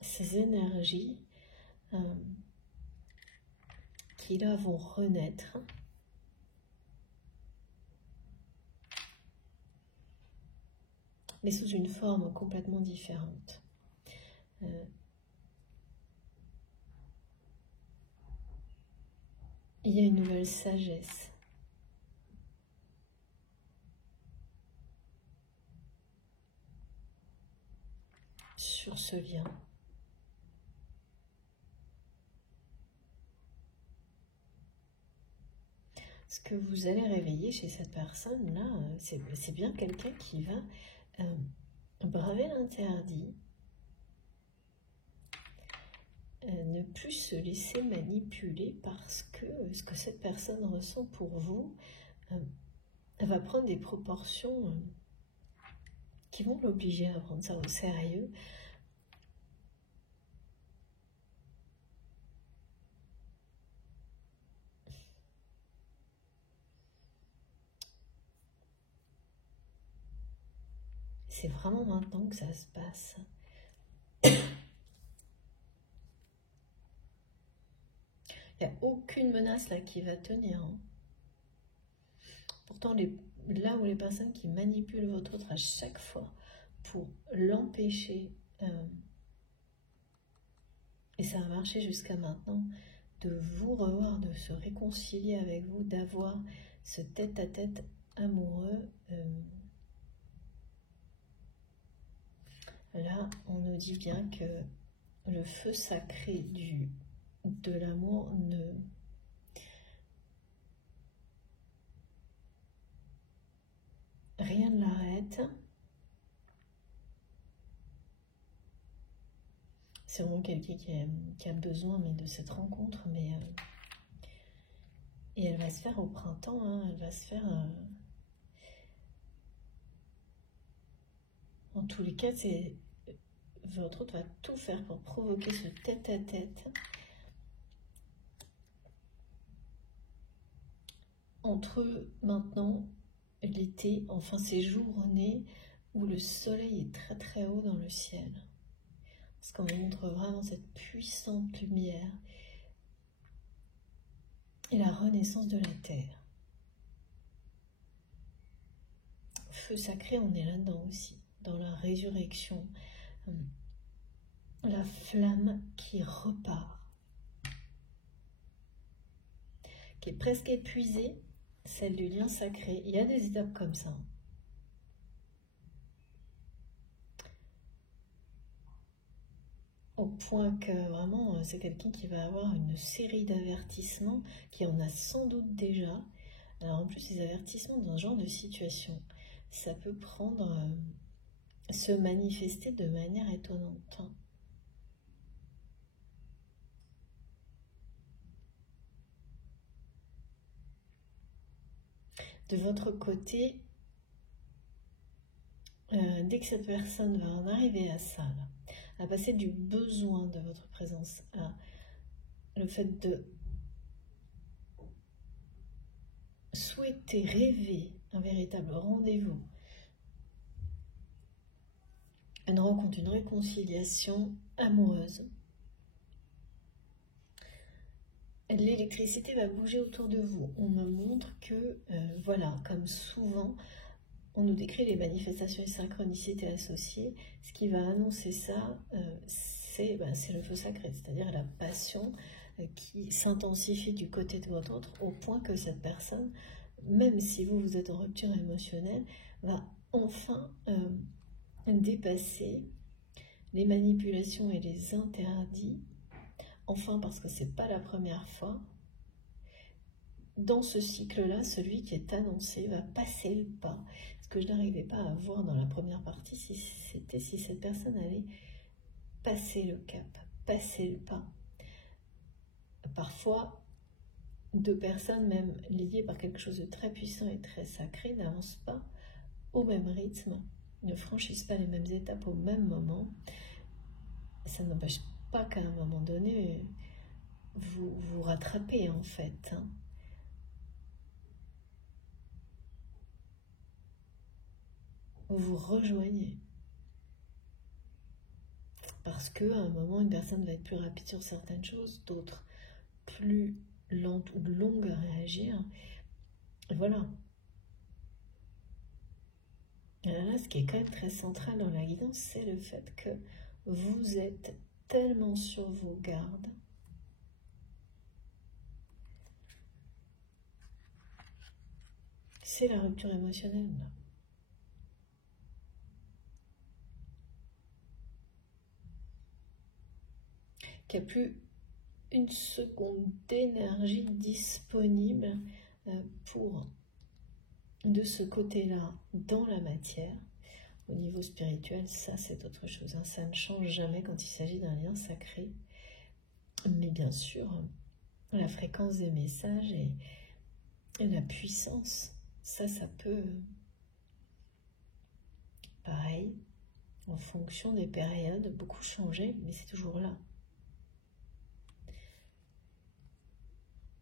ses énergies qui là vont renaître. Mais sous une forme complètement différente. Il y a une nouvelle sagesse. Sur ce lien. Ce que vous allez réveiller chez cette personne-là, c'est bien quelqu'un qui va braver l'interdit, ne plus se laisser manipuler parce que ce que cette personne ressent pour vous va prendre des proportions qui vont l'obliger à prendre ça au sérieux. C'est vraiment maintenant que ça se passe. Il n'y a aucune menace là qui va tenir, hein. Pourtant, là où les personnes qui manipulent votre autre à chaque fois pour l'empêcher, et ça a marché jusqu'à maintenant, de vous revoir, de se réconcilier avec vous, d'avoir ce tête-à-tête amoureux, là, on nous dit bien que le feu sacré de l'amour rien ne l'arrête. C'est vraiment quelqu'un qui a besoin de cette rencontre, et elle va se faire au printemps, hein, elle va se faire... en tous les cas, votre autre va tout faire pour provoquer ce tête-à-tête entre maintenant, l'été, enfin ces journées où le soleil est très très haut dans le ciel. Parce qu'on montre vraiment cette puissante lumière et la renaissance de la terre. Feu sacré, on est là-dedans aussi, dans la résurrection. la flamme qui repart, qui est presque épuisée, celle du lien sacré. Il y a des étapes comme ça. Au point que vraiment, c'est quelqu'un qui va avoir une série d'avertissements, qui en a sans doute déjà. Alors en plus, les avertissements dans ce genre de situation, ça peut se manifester de manière étonnante. De votre côté, dès que cette personne va en arriver à ça, là, à passer du besoin de votre présence à le fait de souhaiter, rêver un véritable rendez-vous, une rencontre, une réconciliation amoureuse, l'électricité va bouger autour de vous. On me montre que, voilà, comme souvent, on nous décrit les manifestations et synchronicités associées. Ce qui va annoncer ça, c'est le feu sacré, c'est-à-dire la passion qui s'intensifie du côté de votre autre, au point que cette personne, même si vous êtes en rupture émotionnelle, va enfin dépasser les manipulations et les interdits. Enfin, parce que c'est pas la première fois. Dans ce cycle-là, celui qui est annoncé va passer le pas. Ce que je n'arrivais pas à voir dans la première partie, c'était si cette personne allait passer le cap, passer le pas. Parfois, deux personnes, même liées par quelque chose de très puissant et très sacré, n'avancent pas au même rythme, ne franchissent pas les mêmes étapes au même moment. Ça n'empêche pas qu'à un moment donné, vous vous rattrapez en fait. Vous vous rejoignez. Parce qu'à un moment, une personne va être plus rapide sur certaines choses, d'autres plus lentes ou longues à réagir. Et voilà. Et là, ce qui est quand même très central dans la guidance, c'est le fait que vous êtes tellement sur vos gardes. C'est la rupture émotionnelle, là. Qu'il n'y a plus une seconde d'énergie disponible pour, de ce côté-là, dans la matière. Au niveau spirituel, ça c'est autre chose. Ça ne change jamais quand il s'agit d'un lien sacré. Mais bien sûr, la fréquence des messages et la puissance, ça peut, pareil, en fonction des périodes, beaucoup changer, mais c'est toujours là.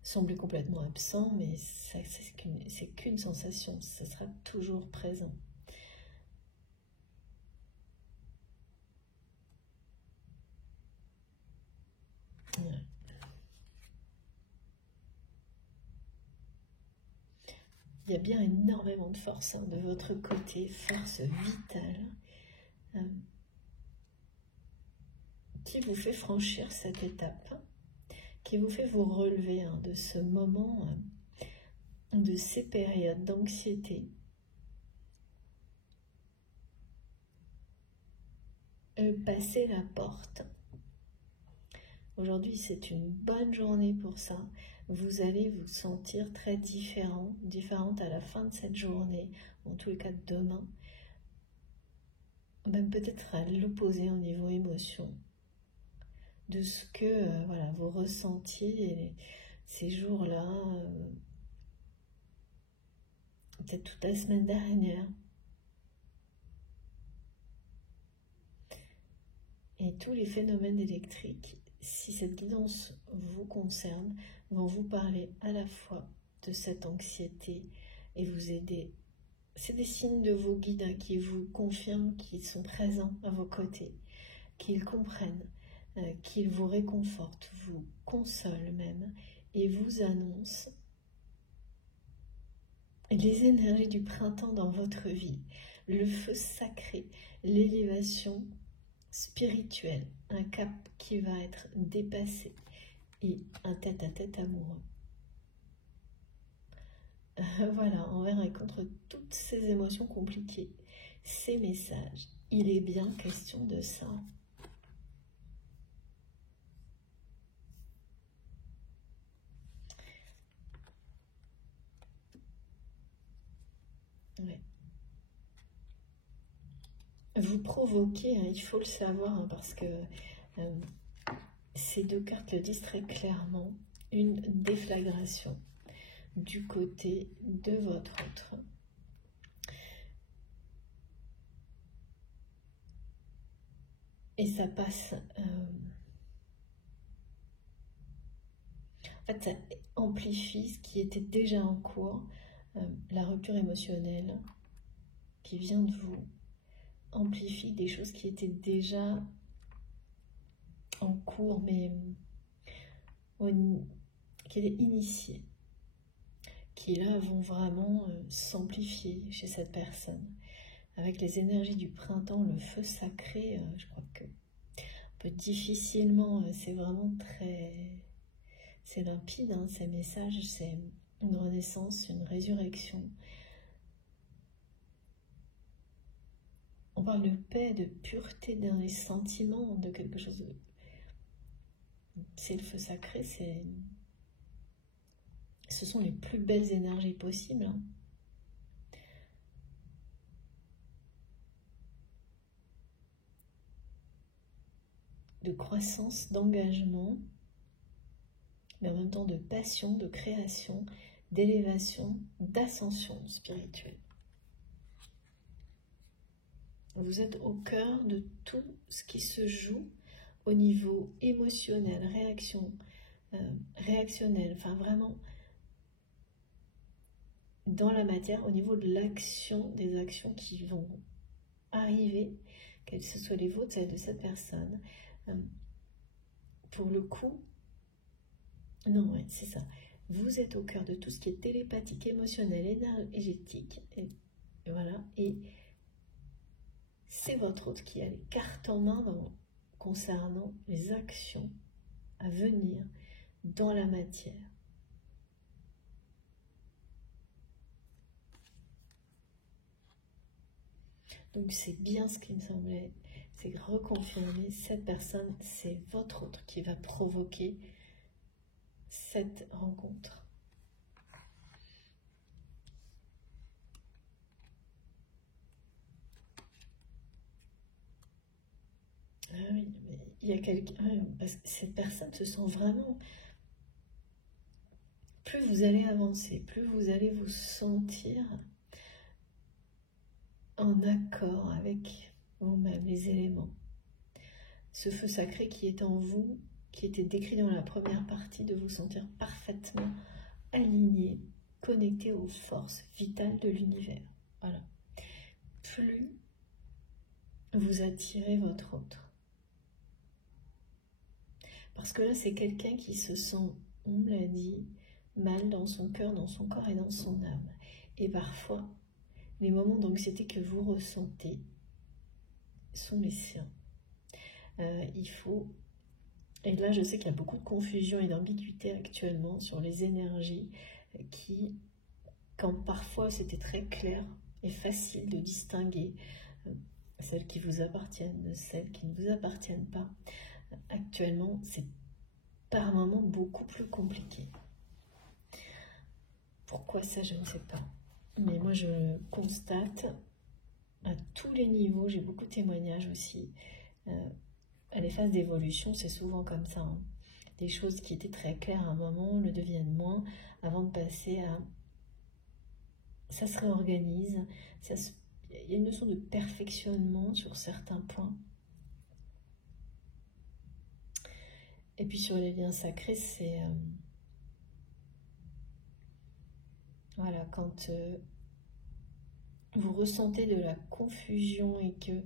Sembler complètement absent, mais c'est qu'une sensation, ça sera toujours présent. Ouais. Il y a bien énormément de force de votre côté, force vitale, qui vous fait franchir cette étape, qui vous fait vous relever de ce moment, de ces périodes d'anxiété. Passer la porte. Aujourd'hui, c'est une bonne journée pour ça. Vous allez vous sentir très différente à la fin de cette journée, en tous les cas demain. Même peut-être à l'opposé au niveau émotion. De ce que voilà, vous ressentiez ces jours-là, peut-être toute la semaine dernière. Et tous les phénomènes électriques, si cette guidance vous concerne, vont vous parler à la fois de cette anxiété et vous aider. C'est des signes de vos guides qui vous confirment qu'ils sont présents à vos côtés, qu'ils comprennent, qu'ils vous réconfortent, vous consolent même et vous annoncent les énergies du printemps dans votre vie, le feu sacré, l'élévation spirituel, un cap qui va être dépassé et un tête-à-tête amoureux. Voilà, envers et contre toutes ces émotions compliquées, ces messages, il est bien question de ça. Ouais. Vous provoquez, hein, il faut le savoir, hein, parce que ces deux cartes le disent très clairement, une déflagration du côté de votre autre. Et ça passe... en fait, ça amplifie ce qui était déjà en cours, la rupture émotionnelle qui vient de vous, amplifie des choses qui étaient déjà en cours, mais qui étaient initiées, qui là vont vraiment s'amplifier chez cette personne. Avec les énergies du printemps, le feu sacré, je crois que on peut difficilement, c'est vraiment très... C'est limpide, hein, ces messages, c'est une renaissance, une résurrection. On parle de paix, de pureté dans les sentiments, de quelque chose de... C'est le feu sacré, ce sont les plus belles énergies possibles. Hein. De croissance, d'engagement, mais en même temps de passion, de création, d'élévation, d'ascension spirituelle. Vous êtes au cœur de tout ce qui se joue au niveau émotionnel, réactionnel, enfin vraiment dans la matière, au niveau de l'action, des actions qui vont arriver, que ce soit les vôtres, celles de cette personne. Pour le coup, non, ouais, c'est ça. Vous êtes au cœur de tout ce qui est télépathique, émotionnel, énergétique, et voilà, et c'est votre autre qui a les cartes en main concernant les actions à venir dans la matière. Donc c'est bien ce qui me semblait, c'est reconfirmer, cette personne, c'est votre autre qui va provoquer cette rencontre. Ah oui, mais il y a quelqu'un, parce que cette personne se sent vraiment, plus vous allez avancer, plus vous allez vous sentir en accord avec vous-même, les éléments. Ce feu sacré qui est en vous, qui était décrit dans la première partie, de vous sentir parfaitement aligné, connecté aux forces vitales de l'univers. Voilà. Plus vous attirez votre autre. Parce que là, c'est quelqu'un qui se sent, on me l'a dit, mal dans son cœur, dans son corps et dans son âme. Et parfois, les moments d'anxiété que vous ressentez sont les siens. Il faut... Et là, je sais qu'il y a beaucoup de confusion et d'ambiguïté actuellement sur les énergies qui, quand parfois c'était très clair et facile de distinguer celles qui vous appartiennent de celles qui ne vous appartiennent pas, actuellement, c'est par moments beaucoup plus compliqué. Pourquoi ça, je ne sais pas. Mais moi, je constate à tous les niveaux, j'ai beaucoup de témoignages aussi, à les phases d'évolution, c'est souvent comme ça. Hein. Des choses qui étaient très claires à un moment le deviennent moins, avant de passer à... Ça se réorganise, il y a une notion de perfectionnement sur certains points. Et puis sur les liens sacrés, c'est... voilà, quand vous ressentez de la confusion et que...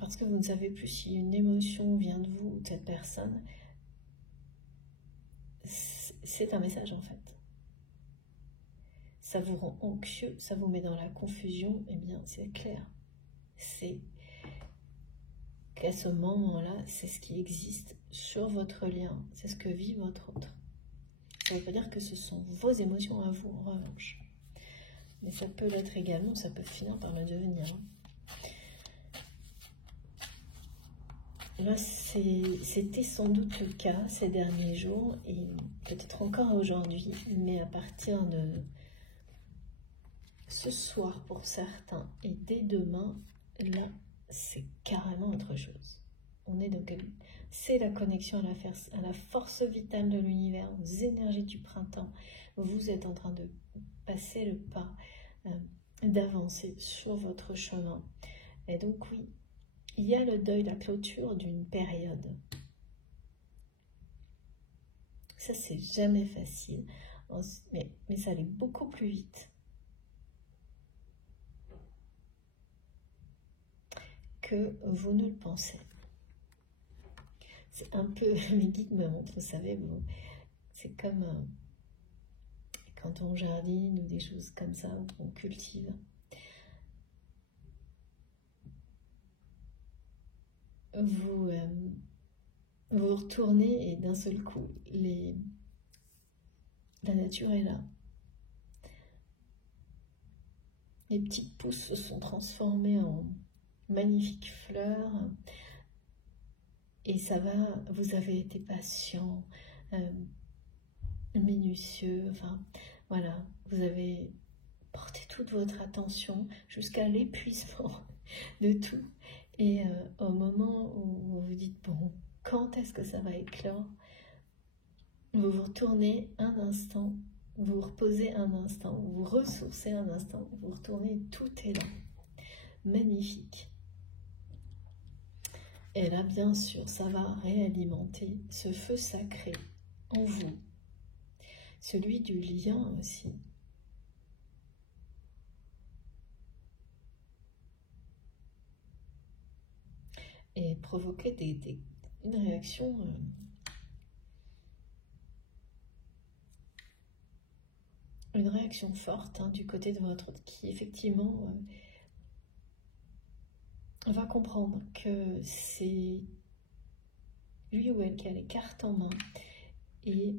Parce que vous ne savez plus si une émotion vient de vous ou de cette personne, c'est un message en fait. Ça vous rend anxieux, ça vous met dans la confusion, eh bien c'est clair. C'est qu'à ce moment-là, c'est ce qui existe sur votre lien, c'est ce que vit votre autre. Ça ne veut pas dire que ce sont vos émotions à vous, en revanche. Mais ça peut l'être également, ça peut finir par le devenir. Là, c'était sans doute le cas ces derniers jours, et peut-être encore aujourd'hui, mais à partir de ce soir pour certains, et dès demain, là, c'est carrément autre chose. On est donc, c'est la connexion à la force vitale de l'univers, aux énergies du printemps. Vous êtes en train de passer le pas, d'avancer sur votre chemin. Et donc oui, il y a le deuil, la clôture d'une période. Ça, c'est jamais facile, mais ça allait beaucoup plus vite que vous ne le pensez. C'est un peu, mes guides me montrent, vous savez, c'est comme quand on jardine ou des choses comme ça, ou qu'on cultive. Vous retournez et d'un seul coup, la nature est là. Les petites pousses se sont transformées en magnifiques fleurs. Et ça va, vous avez été patient, minutieux, enfin voilà, vous avez porté toute votre attention jusqu'à l'épuisement de tout. Et au moment où vous vous dites, bon, quand est-ce que ça va éclore, vous vous retournez un instant, vous vous reposez un instant, vous vous ressourcez un instant, vous retournez, tout est là, magnifique. Et là, bien sûr, ça va réalimenter ce feu sacré en vous, celui du lien aussi. Et provoquer une réaction forte du côté de votre autre qui effectivement va comprendre que c'est lui ou elle qui a les cartes en main et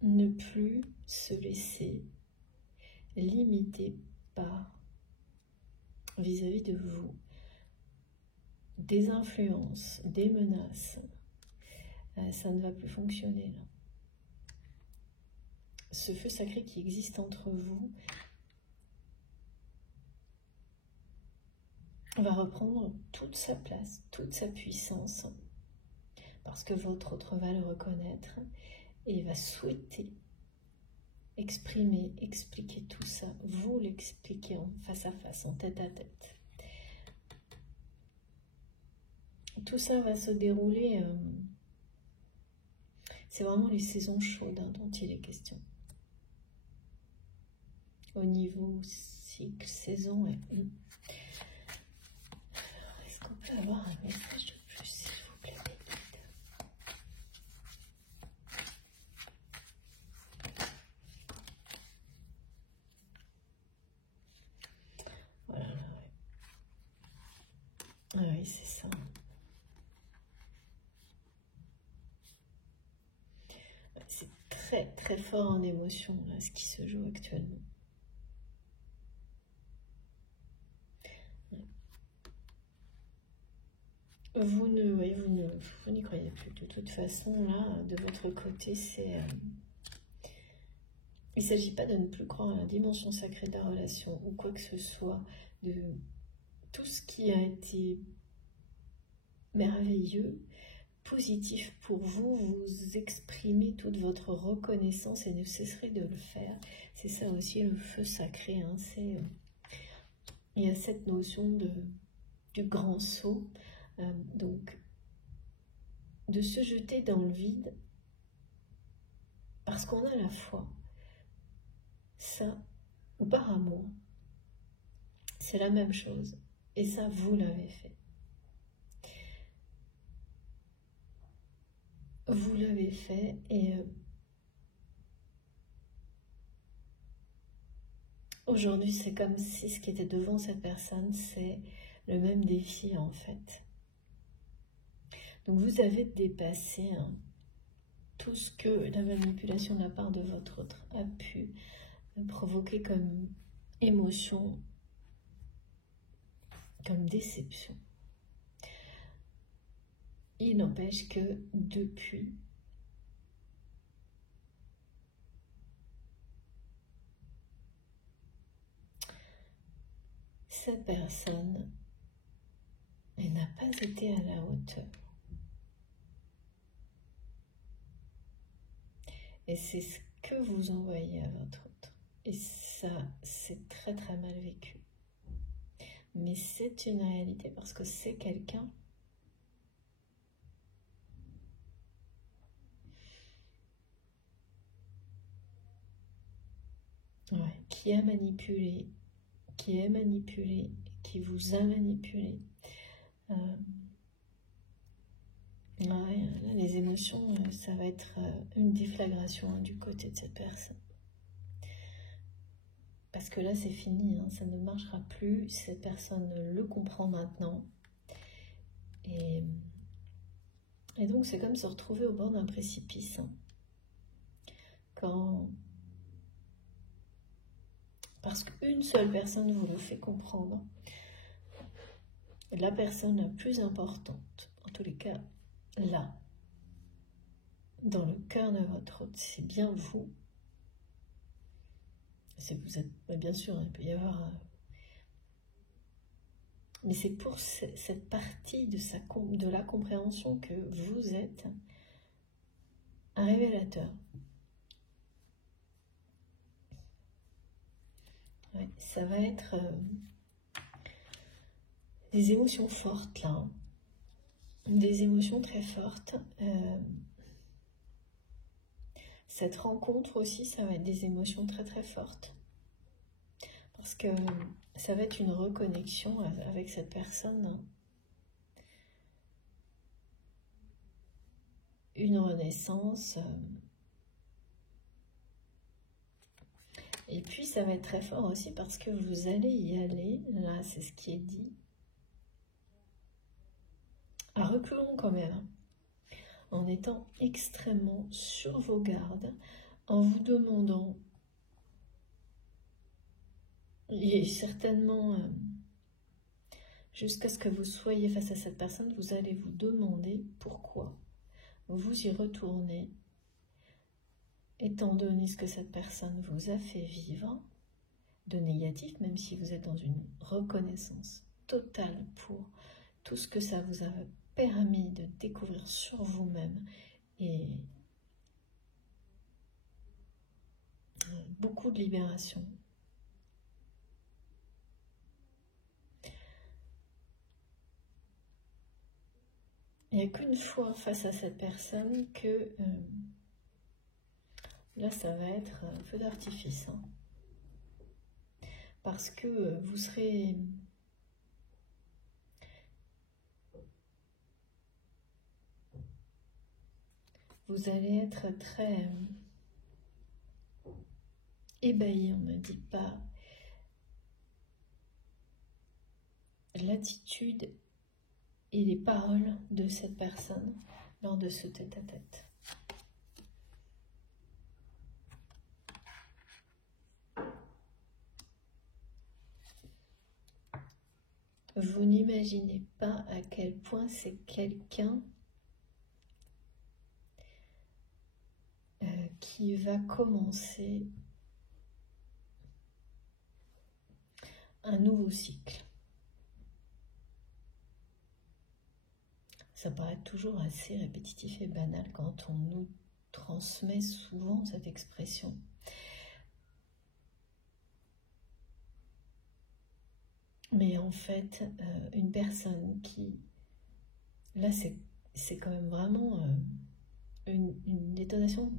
ne plus se laisser limiter par vis-à-vis de vous des influences, des menaces. Ça ne va plus fonctionner là. Ce feu sacré qui existe entre vous va reprendre toute sa place, toute sa puissance, parce que votre autre va le reconnaître et va souhaiter exprimer, expliquer tout ça, vous l'expliquer en face à face, en tête à tête. Tout ça va se dérouler, c'est vraiment les saisons chaudes dont il est question. Au niveau cycle, saison, est-ce qu'on peut avoir un message de plus, s'il vous plaît, les guides? Voilà, ouais. Ah oui, c'est ça. C'est très très fort en émotion, là, ce qui se joue actuellement. Vous n'y croyez plus. De toute façon, là, de votre côté, il ne s'agit pas de ne plus croire à la dimension sacrée de la relation ou quoi que ce soit, de tout ce qui a été merveilleux, positif pour vous, vous exprimez toute votre reconnaissance et ne cesserez de le faire. C'est ça aussi le feu sacré. Il y a cette notion du grand saut. Donc, de se jeter dans le vide parce qu'on a la foi, ça, ou par amour, c'est la même chose. Et ça, vous l'avez fait. Vous l'avez fait et aujourd'hui, c'est comme si ce qui était devant cette personne, c'est le même défi en fait. Donc vous avez dépassé tout ce que la manipulation de la part de votre autre a pu provoquer comme émotion, comme déception. Il n'empêche que depuis, cette personne, elle n'a pas été à la hauteur. Et c'est ce que vous envoyez à votre autre. Et ça, c'est très très mal vécu. Mais c'est une réalité parce que c'est quelqu'un qui a manipulé, qui est manipulé, qui vous a manipulé. Les émotions, ça va être une déflagration du côté de cette personne. Parce que là, c'est fini, ça ne marchera plus. Cette personne le comprend maintenant. Et donc, c'est comme se retrouver au bord d'un précipice. Parce qu'une seule personne vous le fait comprendre. La personne la plus importante, en tous les cas, là, dans le cœur de votre autre, c'est bien vous. Vous êtes, bien sûr, il peut y avoir... mais c'est pour cette partie de la compréhension que vous êtes un révélateur. Ouais, ça va être des émotions fortes, là. Des émotions très fortes. Cette rencontre aussi, ça va être des émotions très très fortes. Parce que ça va être une reconnexion avec cette personne. Une renaissance. Et puis ça va être très fort aussi parce que vous allez y aller, là c'est ce qui est dit, à reculons quand même, en étant extrêmement sur vos gardes, en vous demandant, et certainement jusqu'à ce que vous soyez face à cette personne, vous allez vous demander pourquoi vous y retournez, étant donné ce que cette personne vous a fait vivre de négatif, même si vous êtes dans une reconnaissance totale pour tout ce que ça vous a permis de découvrir sur vous-même et beaucoup de libération. Il n'y a qu'une fois face à cette personne que là ça va être un feu d'artifice, parce que vous serez vous allez être très ébahi, on ne dit pas, l'attitude et les paroles de cette personne lors de ce tête-à-tête. Vous n'imaginez pas à quel point c'est quelqu'un qui va commencer un nouveau cycle. Ça paraît toujours assez répétitif et banal quand on nous transmet souvent cette expression. Mais en fait, une personne qui... Là, c'est quand même vraiment une détonation,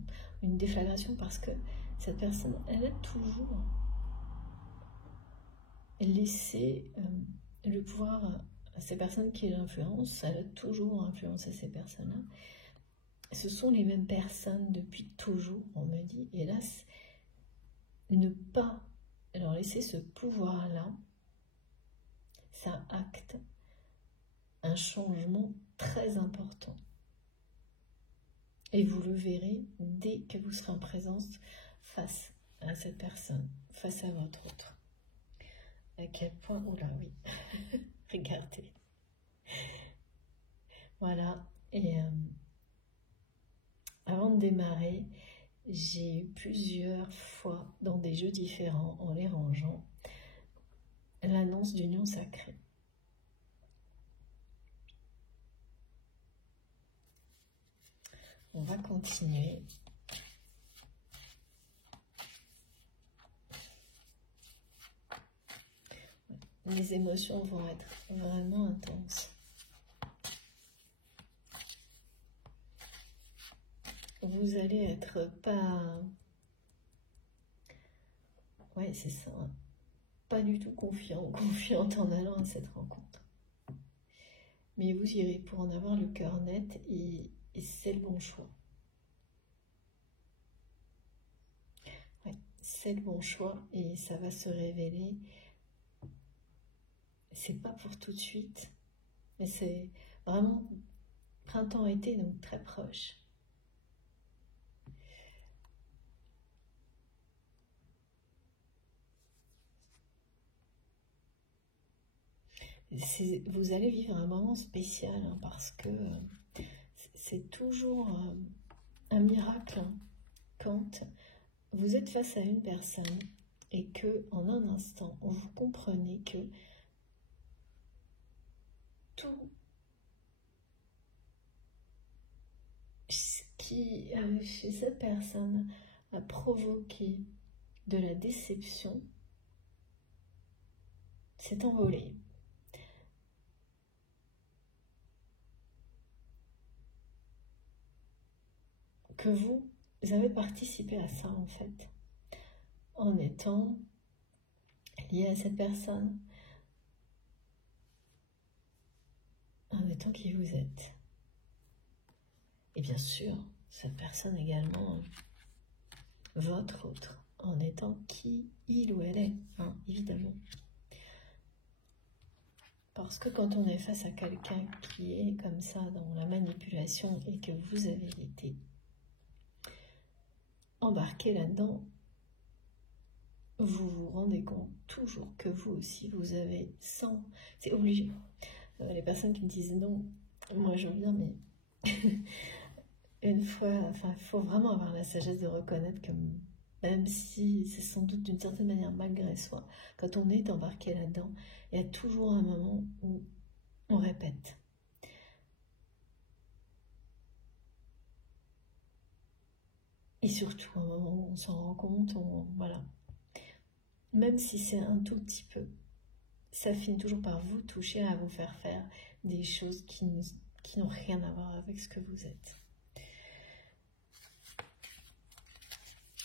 une déflagration, parce que cette personne, elle a toujours laissé le pouvoir à ces personnes qui l'influencent. Elle a toujours influencé ces personnes-là. Ce sont les mêmes personnes depuis toujours, on me dit. Et là, ne pas leur laisser ce pouvoir-là, ça acte un changement très important. Et vous le verrez dès que vous serez en présence face à cette personne, face à votre autre. À quel point, oula oui, regardez. Voilà, et avant de démarrer, j'ai eu plusieurs fois dans des jeux différents, en les rangeant, l'annonce d'union sacrée. On va continuer. Les émotions vont être vraiment intenses. Vous allez être pas... Ouais, c'est ça. Hein. Pas du tout confiant ou confiante en allant à cette rencontre. Mais vous irez pour en avoir le cœur net et c'est le bon choix. Ouais, c'est le bon choix et ça va se révéler. C'est pas pour tout de suite, mais c'est vraiment printemps-été, donc très proche. Vous allez vivre un moment spécial hein, parce que c'est toujours un miracle hein, quand vous êtes face à une personne et que en un instant vous comprenez que tout ce qui chez cette personne a provoqué de la déception s'est envolé. Que vous avez participé à ça en fait, en étant lié à cette personne, en étant qui vous êtes. Et bien sûr, cette personne également, votre autre, en étant qui il ou elle est, hein, évidemment. Parce que quand on est face à quelqu'un qui est comme ça dans la manipulation et que vous avez été embarqué là-dedans, vous vous rendez compte toujours que vous aussi, vous avez sans... C'est obligé. Les personnes qui me disent non, moi j'en viens, mais une fois, enfin, il faut vraiment avoir la sagesse de reconnaître que même si c'est sans doute d'une certaine manière malgré soi, quand on est embarqué là-dedans, il y a toujours un moment où on répète. Et surtout un moment où on s'en rend compte, voilà. Même si c'est un tout petit peu, ça finit toujours par vous toucher, à vous faire faire des choses qui n'ont rien à voir avec ce que vous êtes.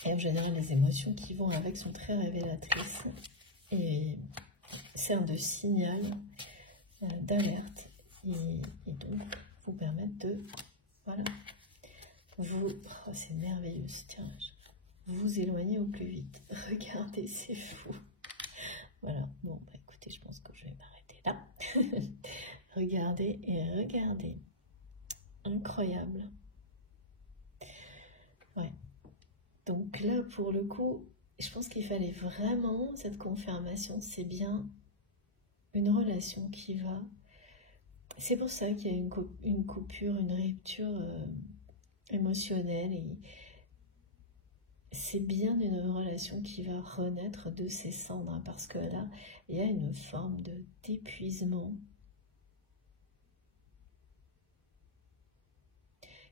Et en général, les émotions qui vont avec sont très révélatrices et servent de signal, d'alerte et donc vous permettent de, voilà, vous, oh, c'est merveilleux ce tirage, vous éloigner au plus vite. Regardez, c'est fou. Voilà, bon, bah, écoutez, je pense que je vais m'arrêter là. Regardez et regardez. Incroyable. Ouais. Donc là, pour le coup, je pense qu'il fallait vraiment cette confirmation. C'est bien une relation qui va... C'est pour ça qu'il y a une coupure, une rupture émotionnelle. Et c'est bien une relation qui va renaître de ses cendres. Hein, parce que là, il y a une forme d'épuisement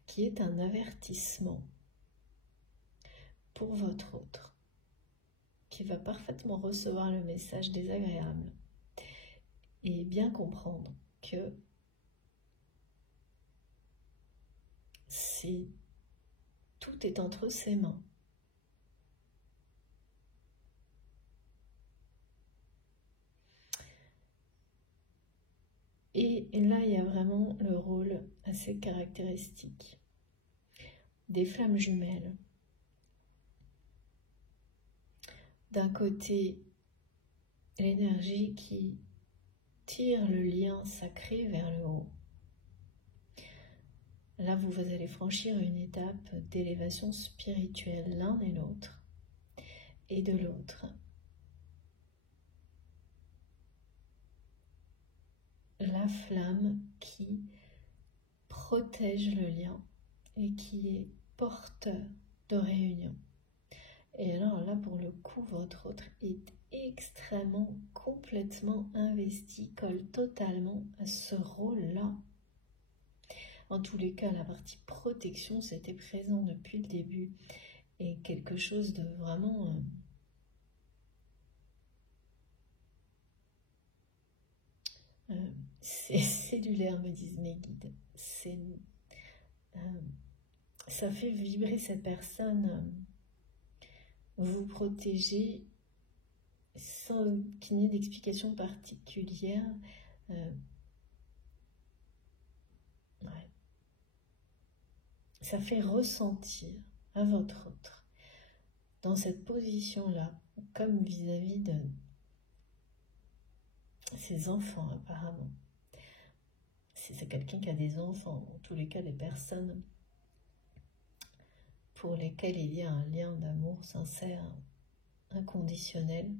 qui est un avertissement pour votre autre, qui va parfaitement recevoir le message désagréable et bien comprendre que tout est entre ses mains. Et là, il y a vraiment le rôle assez caractéristique des flammes jumelles. D'un côté, l'énergie qui tire le lien sacré vers le haut. Là, vous allez franchir une étape d'élévation spirituelle l'un et l'autre, et de l'autre. La flamme qui protège le lien et qui est porteur de réunion. Et alors là, pour le coup, votre autre est extrêmement, complètement investi, colle totalement à ce rôle-là. En tous les cas, la partie protection, c'était présent depuis le début. Et quelque chose de vraiment... c'est cellulaire, me disent mes guides. Ça fait vibrer cette personne. Vous protéger sans qu'il n'y ait d'explication particulière. Ouais. Ça fait ressentir à votre autre, dans cette position-là, comme vis-à-vis de ses enfants apparemment. Si c'est quelqu'un qui a des enfants, en tous les cas des personnes pour lesquelles il y a un lien d'amour sincère, inconditionnel,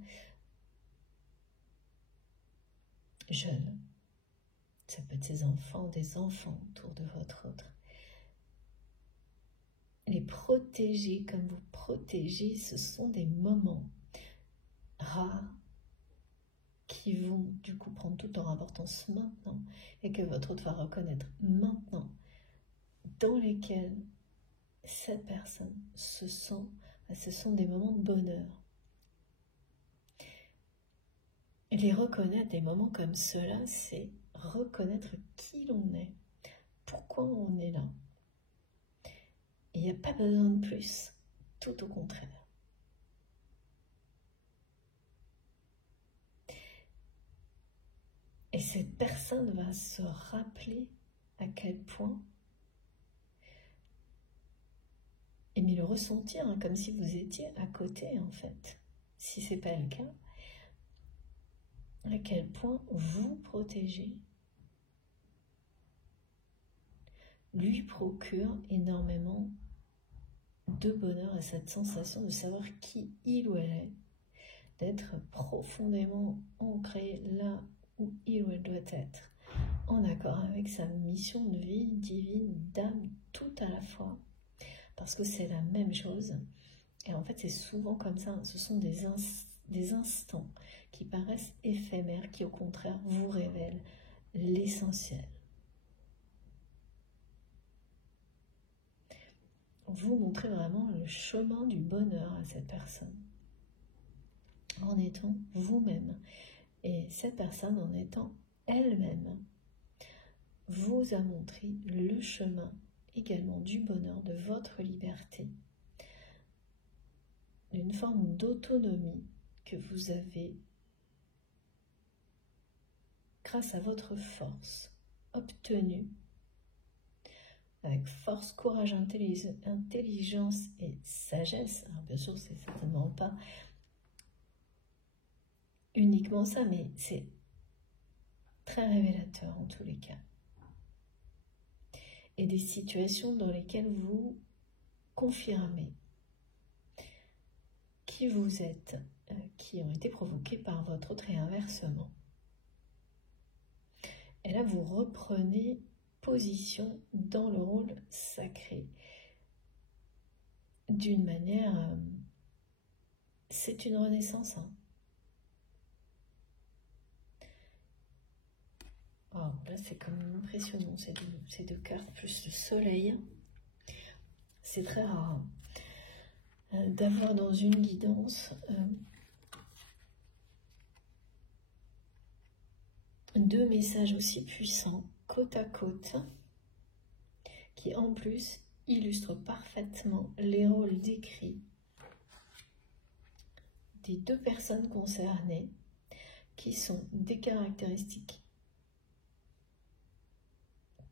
jeune. Ça peut être ses enfants, des enfants autour de votre autre. Les protéger comme vous protégez, ce sont des moments rares qui vont du coup prendre toute leur importance maintenant et que votre autre va reconnaître maintenant, dans lesquels cette personne ce sont des moments de bonheur. Et les reconnaître, des moments comme cela, c'est reconnaître qui l'on est, pourquoi on est là. Il n'y a pas besoin de plus, tout au contraire. Et cette personne va se rappeler à quel point, et mais le ressentir, hein, comme si vous étiez à côté en fait, si ce n'est pas le cas, à quel point vous protégez, lui procure énormément de bonheur à cette sensation de savoir qui il ou elle est, d'être profondément ancré là où il ou elle doit être, en accord avec sa mission de vie divine, d'âme, tout à la fois, parce que c'est la même chose. Et en fait, c'est souvent comme ça, ce sont des instants qui paraissent éphémères, qui au contraire vous révèlent l'essentiel. Vous montrez vraiment le chemin du bonheur à cette personne, en étant vous-même. Et cette personne, en étant elle-même, vous a montré le chemin également du bonheur, de votre liberté, d'une forme d'autonomie que vous avez grâce à votre force obtenue avec force, courage, intelligence et sagesse. Alors bien sûr, c'est certainement pas uniquement ça, mais c'est très révélateur en tous les cas. Et des situations dans lesquelles vous confirmez qui vous êtes, qui ont été provoquées par votre autre et inversement. Et là, vous reprenez position dans le rôle sacré. D'une manière, c'est une renaissance. Hein. Oh, là, c'est quand même impressionnant, ces deux cartes, plus le soleil. C'est très rare d'avoir dans une guidance deux messages aussi puissants, côte à côte, qui en plus illustrent parfaitement les rôles décrits des deux personnes concernées, qui sont des caractéristiques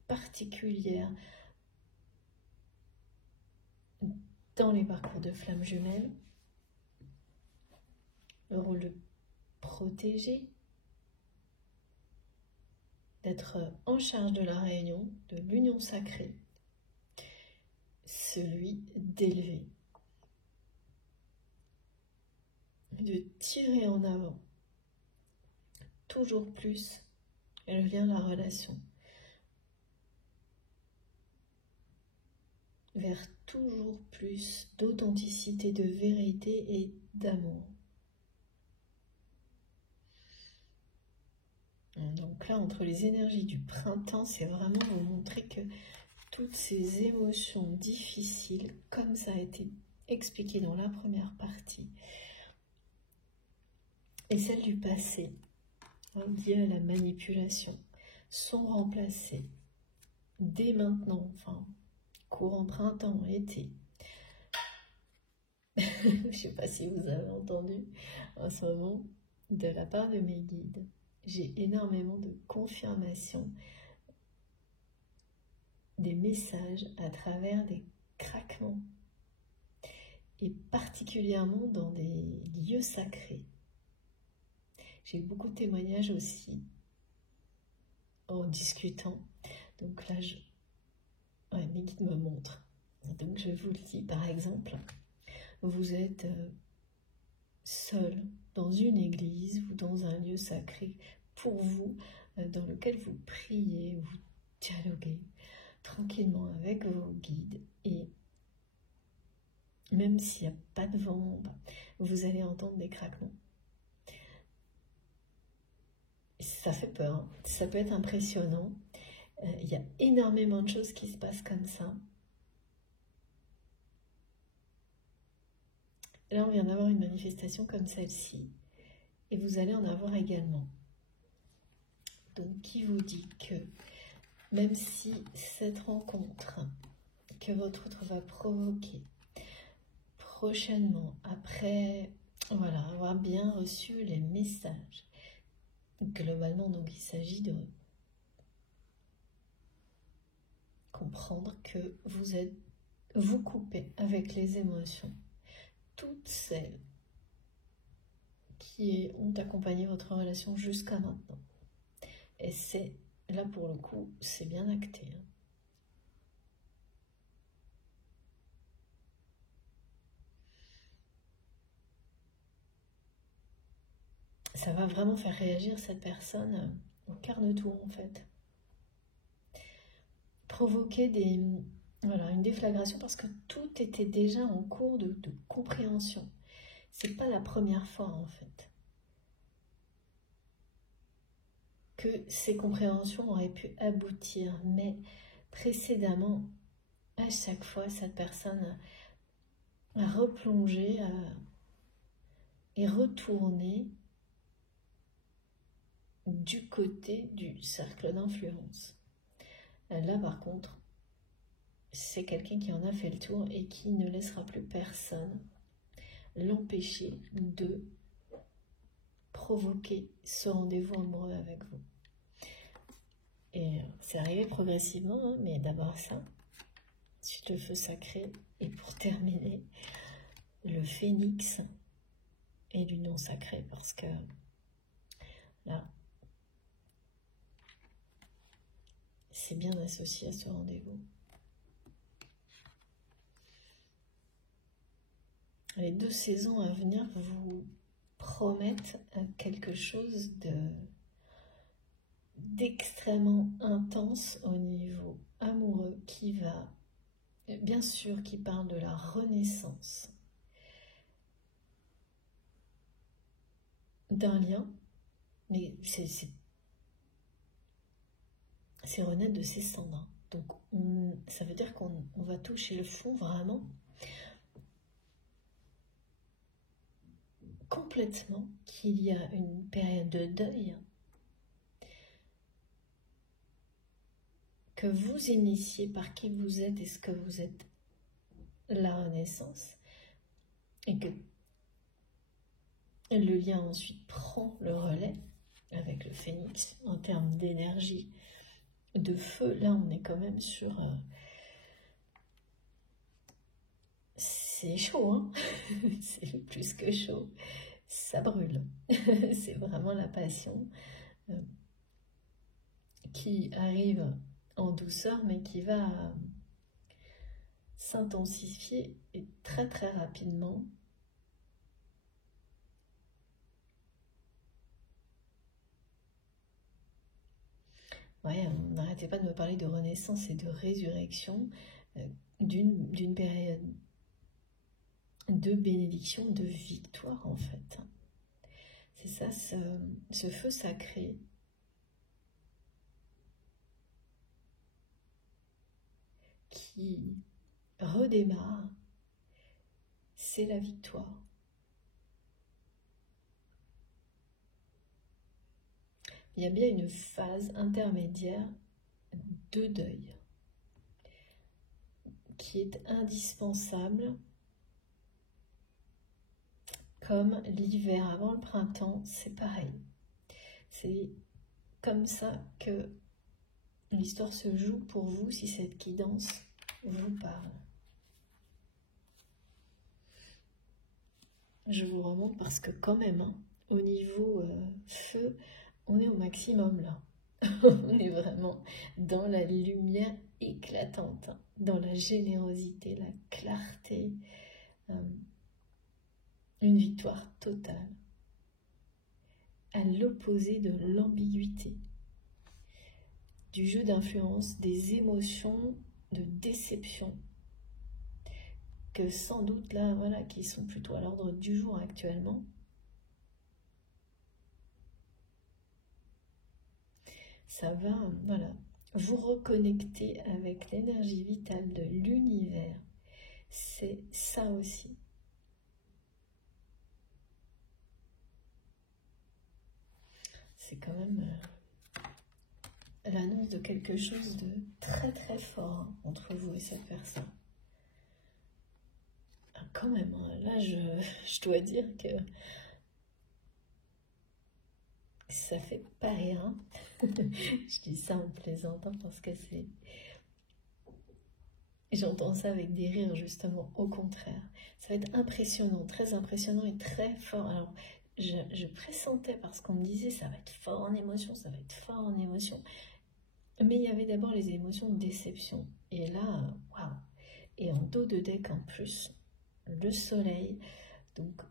particulières dans les parcours de flammes jumelles, le rôle de protéger, d'être en charge de la réunion, de l'union sacrée, celui d'élever, de tirer en avant toujours plus le lien, la relation, vers toujours plus d'authenticité, de vérité et d'amour. Donc là, entre les énergies du printemps, c'est vraiment vous montrer que toutes ces émotions difficiles, comme ça a été expliqué dans la première partie, et celles du passé, liées à la manipulation, sont remplacées dès maintenant, enfin, courant printemps, été. Je ne sais pas si vous avez entendu en ce moment, de la part de mes guides, j'ai énormément de confirmations, des messages à travers des craquements, et particulièrement dans des lieux sacrés. J'ai eu beaucoup de témoignages aussi en discutant. Donc là, mes guides me montrent. Donc je vous le dis, par exemple, vous êtes seul dans une église ou dans un lieu sacré pour vous, dans lequel vous priez, vous dialoguez tranquillement avec vos guides, et même s'il n'y a pas de vent, vous allez entendre des craquements. Ça fait peur, hein. Ça peut être impressionnant. Il y a énormément de choses qui se passent comme ça. Là, on vient d'avoir une manifestation comme celle-ci, et vous allez en avoir également. Donc, qui vous dit que même si cette rencontre que votre autre va provoquer prochainement, après avoir bien reçu les messages, globalement, donc il s'agit de comprendre que vous coupez avec les émotions, toutes celles qui ont accompagné votre relation jusqu'à maintenant. Et c'est, là pour le coup, c'est bien acté. Ça va vraiment faire réagir cette personne au quart de tour, en fait. Provoquer une déflagration, parce que tout était déjà en cours de compréhension. C'est pas la première fois, en fait, que ces compréhensions auraient pu aboutir, mais précédemment, à chaque fois, cette personne a replongé et retourné du côté du cercle d'influence. Là, par contre, c'est quelqu'un qui en a fait le tour et qui ne laissera plus personne l'empêcher de provoquer ce rendez-vous amoureux avec vous. Et c'est arrivé progressivement, hein, mais d'abord ça, suite le feu sacré, et pour terminer, le phénix et l'union sacrée, parce que là, c'est bien associé à ce rendez-vous. Les 2 saisons à venir vous promettent quelque chose d'extrêmement intense au niveau amoureux, qui va, bien sûr, qui parle de la renaissance d'un lien, mais c'est renaître de ses cendres. Donc ça veut dire qu'on va toucher le fond vraiment complètement, qu'il y a une période de deuil que vous initiez par qui vous êtes et ce que vous êtes, la renaissance, et que le lien ensuite prend le relais avec le phénix en termes d'énergie, de feu. Là on est quand même sur c'est chaud, hein. C'est plus que chaud, ça brûle. C'est vraiment la passion qui arrive en douceur, mais qui va s'intensifier et très très rapidement. Ouais, on n'arrêtait pas de me parler de renaissance et de résurrection, d'une période de bénédiction, de victoire en fait. C'est ça, ce feu sacré qui redémarre, c'est la victoire. Il y a bien une phase intermédiaire de deuil qui est indispensable, comme l'hiver avant le printemps, c'est pareil. C'est comme ça que l'histoire se joue pour vous si cette guidance vous parle. Je vous remonte parce que quand même, hein, au niveau feu, on est au maximum là. On est vraiment dans la lumière éclatante, hein, dans la générosité, la clarté, une victoire totale, à l'opposé de l'ambiguïté, du jeu d'influence, des émotions de déception, que sans doute là, voilà, qui sont plutôt à l'ordre du jour actuellement. Ça va, voilà, vous reconnecter avec l'énergie vitale de l'univers. C'est ça aussi. C'est quand même l'annonce de quelque chose de très très fort, hein, entre vous et cette personne. Ah, quand même, hein, là je dois dire que ça fait pas rire, hein. Je dis ça en plaisantant parce que c'est... J'entends ça avec des rires justement, au contraire. Ça va être impressionnant, très impressionnant et très fort. Alors, je pressentais parce qu'on me disait ça va être fort en émotion, ça va être fort en émotion. Mais il y avait d'abord les émotions de déception. Et là, waouh! Et en dos de deck en plus, le soleil. Donc,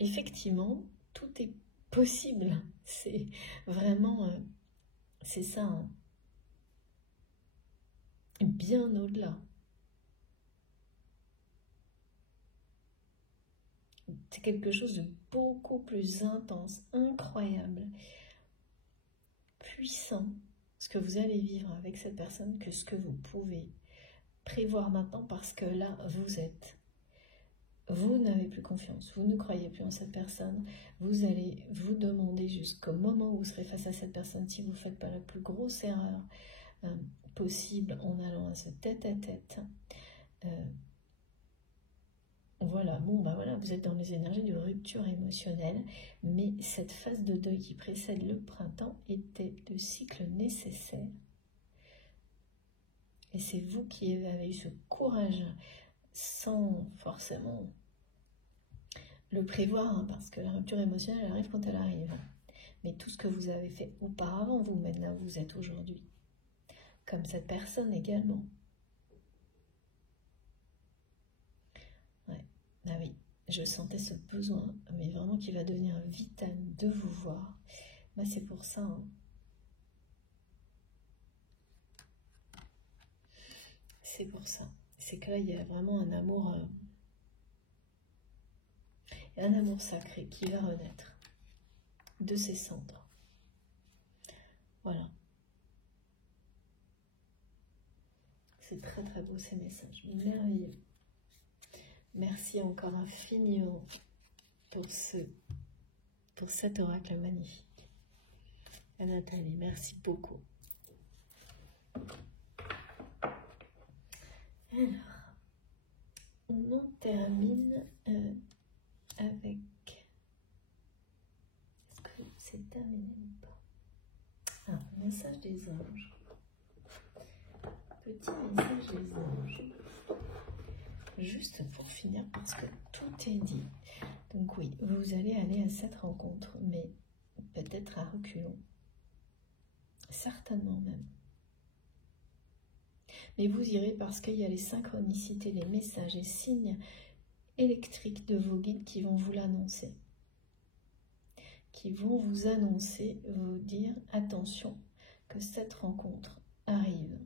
effectivement, tout est possible. C'est vraiment, c'est ça, hein. Bien au-delà. C'est quelque chose de beaucoup plus intense, incroyable, puissant, ce que vous allez vivre avec cette personne que ce que vous pouvez prévoir maintenant, parce que là, vous n'avez plus confiance, vous ne croyez plus en cette personne, vous allez vous demander jusqu'au moment où vous serez face à cette personne si vous ne faites pas la plus grosse erreur possible en allant à ce tête-à-tête. Voilà, bon, bah voilà, vous êtes dans les énergies de rupture émotionnelle, mais cette phase de deuil qui précède le printemps était le cycle nécessaire. Et c'est vous qui avez eu ce courage, sans forcément le prévoir, hein, parce que la rupture émotionnelle elle arrive quand elle arrive. Mais tout ce que vous avez fait auparavant vous mène là où vous êtes aujourd'hui. Comme cette personne également. Ouais. Ah oui, je sentais ce besoin, mais vraiment qui va devenir vital de vous voir. Bah, c'est pour ça. Hein. C'est pour ça. C'est que là, il y a vraiment un amour sacré qui va renaître de ses cendres. Voilà. C'est très très beau ces messages. Merveilleux. Merci encore infiniment pour cet oracle magnifique. À Nathalie, merci beaucoup. Alors, on en termine avec... Est-ce que c'est terminé ou pas? Ah, message des anges. Petit message des anges. Juste pour finir, parce que tout est dit. Donc oui, vous allez aller à cette rencontre, mais peut-être à reculons. certainement même. Mais vous irez parce qu'il y a les synchronicités, les messages et signes électriques de vos guides qui vont vous l'annoncer. Qui vont vous annoncer, vous dire attention que cette rencontre arrive.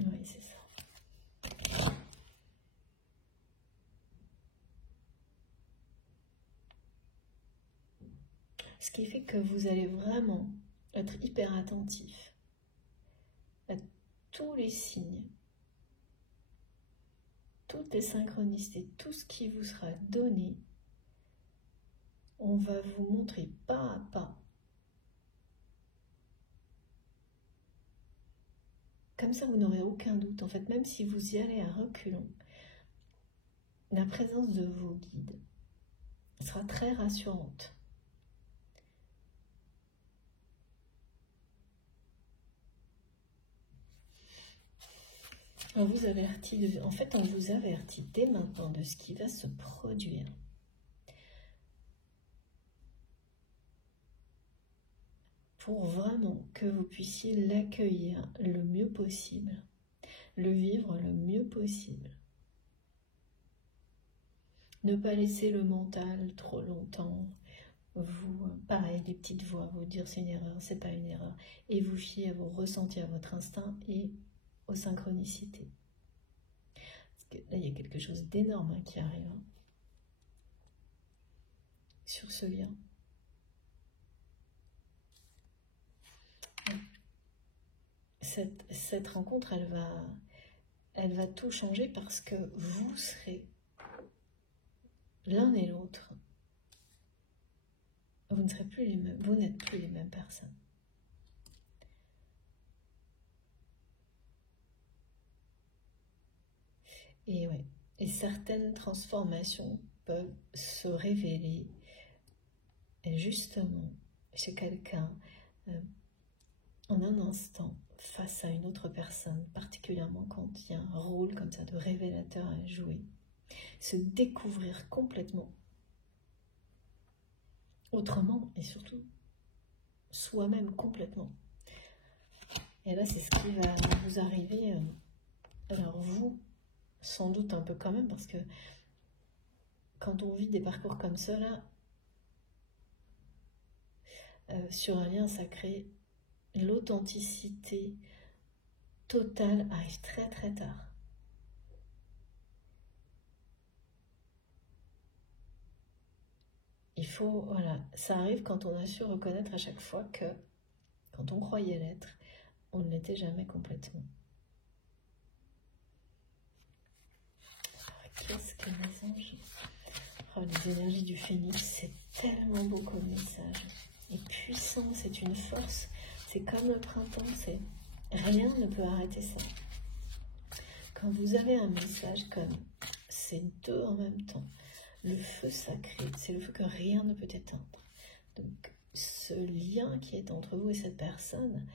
Oui, c'est ça. Ce qui fait que vous allez vraiment être hyper attentif à tous les signes, toutes les synchronicités, tout ce qui vous sera donné. On va vous montrer pas à pas. Comme ça, vous n'aurez aucun doute. En fait, même si vous y allez à reculons, la présence de vos guides sera très rassurante. On vous avertit, en fait, on vous avertit dès maintenant de ce qui va se produire. Pour vraiment que vous puissiez l'accueillir le mieux possible, le vivre le mieux possible. Ne pas laisser le mental trop longtemps vous, pareil, des petites voix, vous dire c'est une erreur, c'est pas une erreur, et vous fier à vos ressentis, à votre instinct et aux synchronicités. Parce que là, il y a quelque chose d'énorme qui arrive sur ce lien. Cette rencontre, elle va tout changer parce que vous serez l'un et l'autre. Vous ne serez plus les mêmes, vous n'êtes plus les mêmes personnes. Et ouais, et certaines transformations peuvent se révéler justement chez quelqu'un en un instant face à une autre personne, particulièrement quand il y a un rôle comme ça de révélateur à jouer. Se découvrir complètement autrement et surtout soi-même complètement. Et là, c'est ce qui va vous arriver. Alors vous, sans doute un peu quand même, parce que quand on vit des parcours comme cela, sur un lien sacré, l'authenticité totale arrive très très tard. Il faut, voilà, ça arrive quand on a su reconnaître à chaque fois que, quand on croyait l'être, on ne l'était jamais complètement. Qu'est-ce que les anges? Oh, les énergies du phénix, c'est tellement beau comme message. Et puissant, c'est une force. C'est comme le printemps, rien ne peut arrêter ça. Quand vous avez un message comme ces deux en même temps, le feu sacré, c'est le feu que rien ne peut éteindre. Donc, ce lien qui est entre vous et cette personne,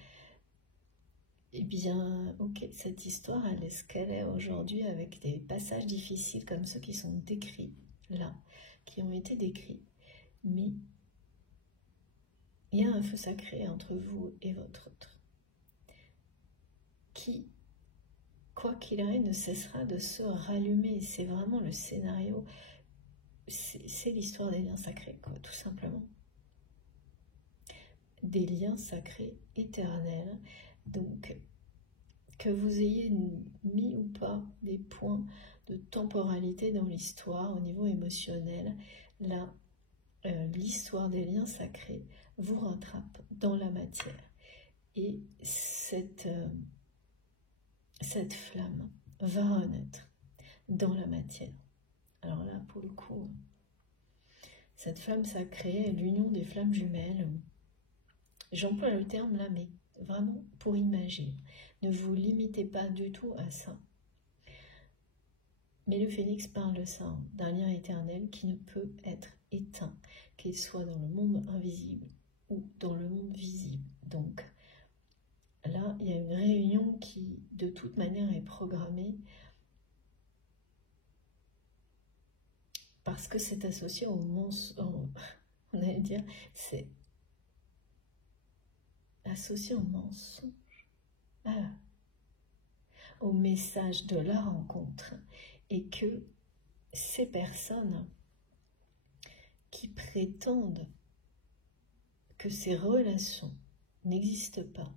eh bien, ok, cette histoire, elle est ce qu'elle est aujourd'hui avec des passages difficiles comme ceux qui sont décrits là, qui ont été décrits. Mais il y a un feu sacré entre vous et votre autre qui, quoi qu'il arrive, ne cessera de se rallumer. C'est vraiment le scénario, c'est l'histoire des liens sacrés, quoi, tout simplement. Des liens sacrés éternels. Donc, que vous ayez mis ou pas des points de temporalité dans l'histoire au niveau émotionnel, là, l'histoire des liens sacrés vous rattrape dans la matière. Et cette flamme va renaître dans la matière. Alors là, pour le coup, cette flamme sacrée, l'union des flammes jumelles, j'emploie le terme là, mais vraiment pour imaginer. Ne vous limitez pas du tout à ça. Mais le phénix parle de ça, d'un lien éternel qui ne peut être éteint, qu'il soit dans le monde invisible ou dans le monde visible. Donc là, il y a une réunion qui, de toute manière, est programmée parce parce que c'est associé au mensonge, on allait dire, c'est associé au mensonge, voilà, au message de la rencontre, et que ces personnes qui prétendent que ces relations n'existent pas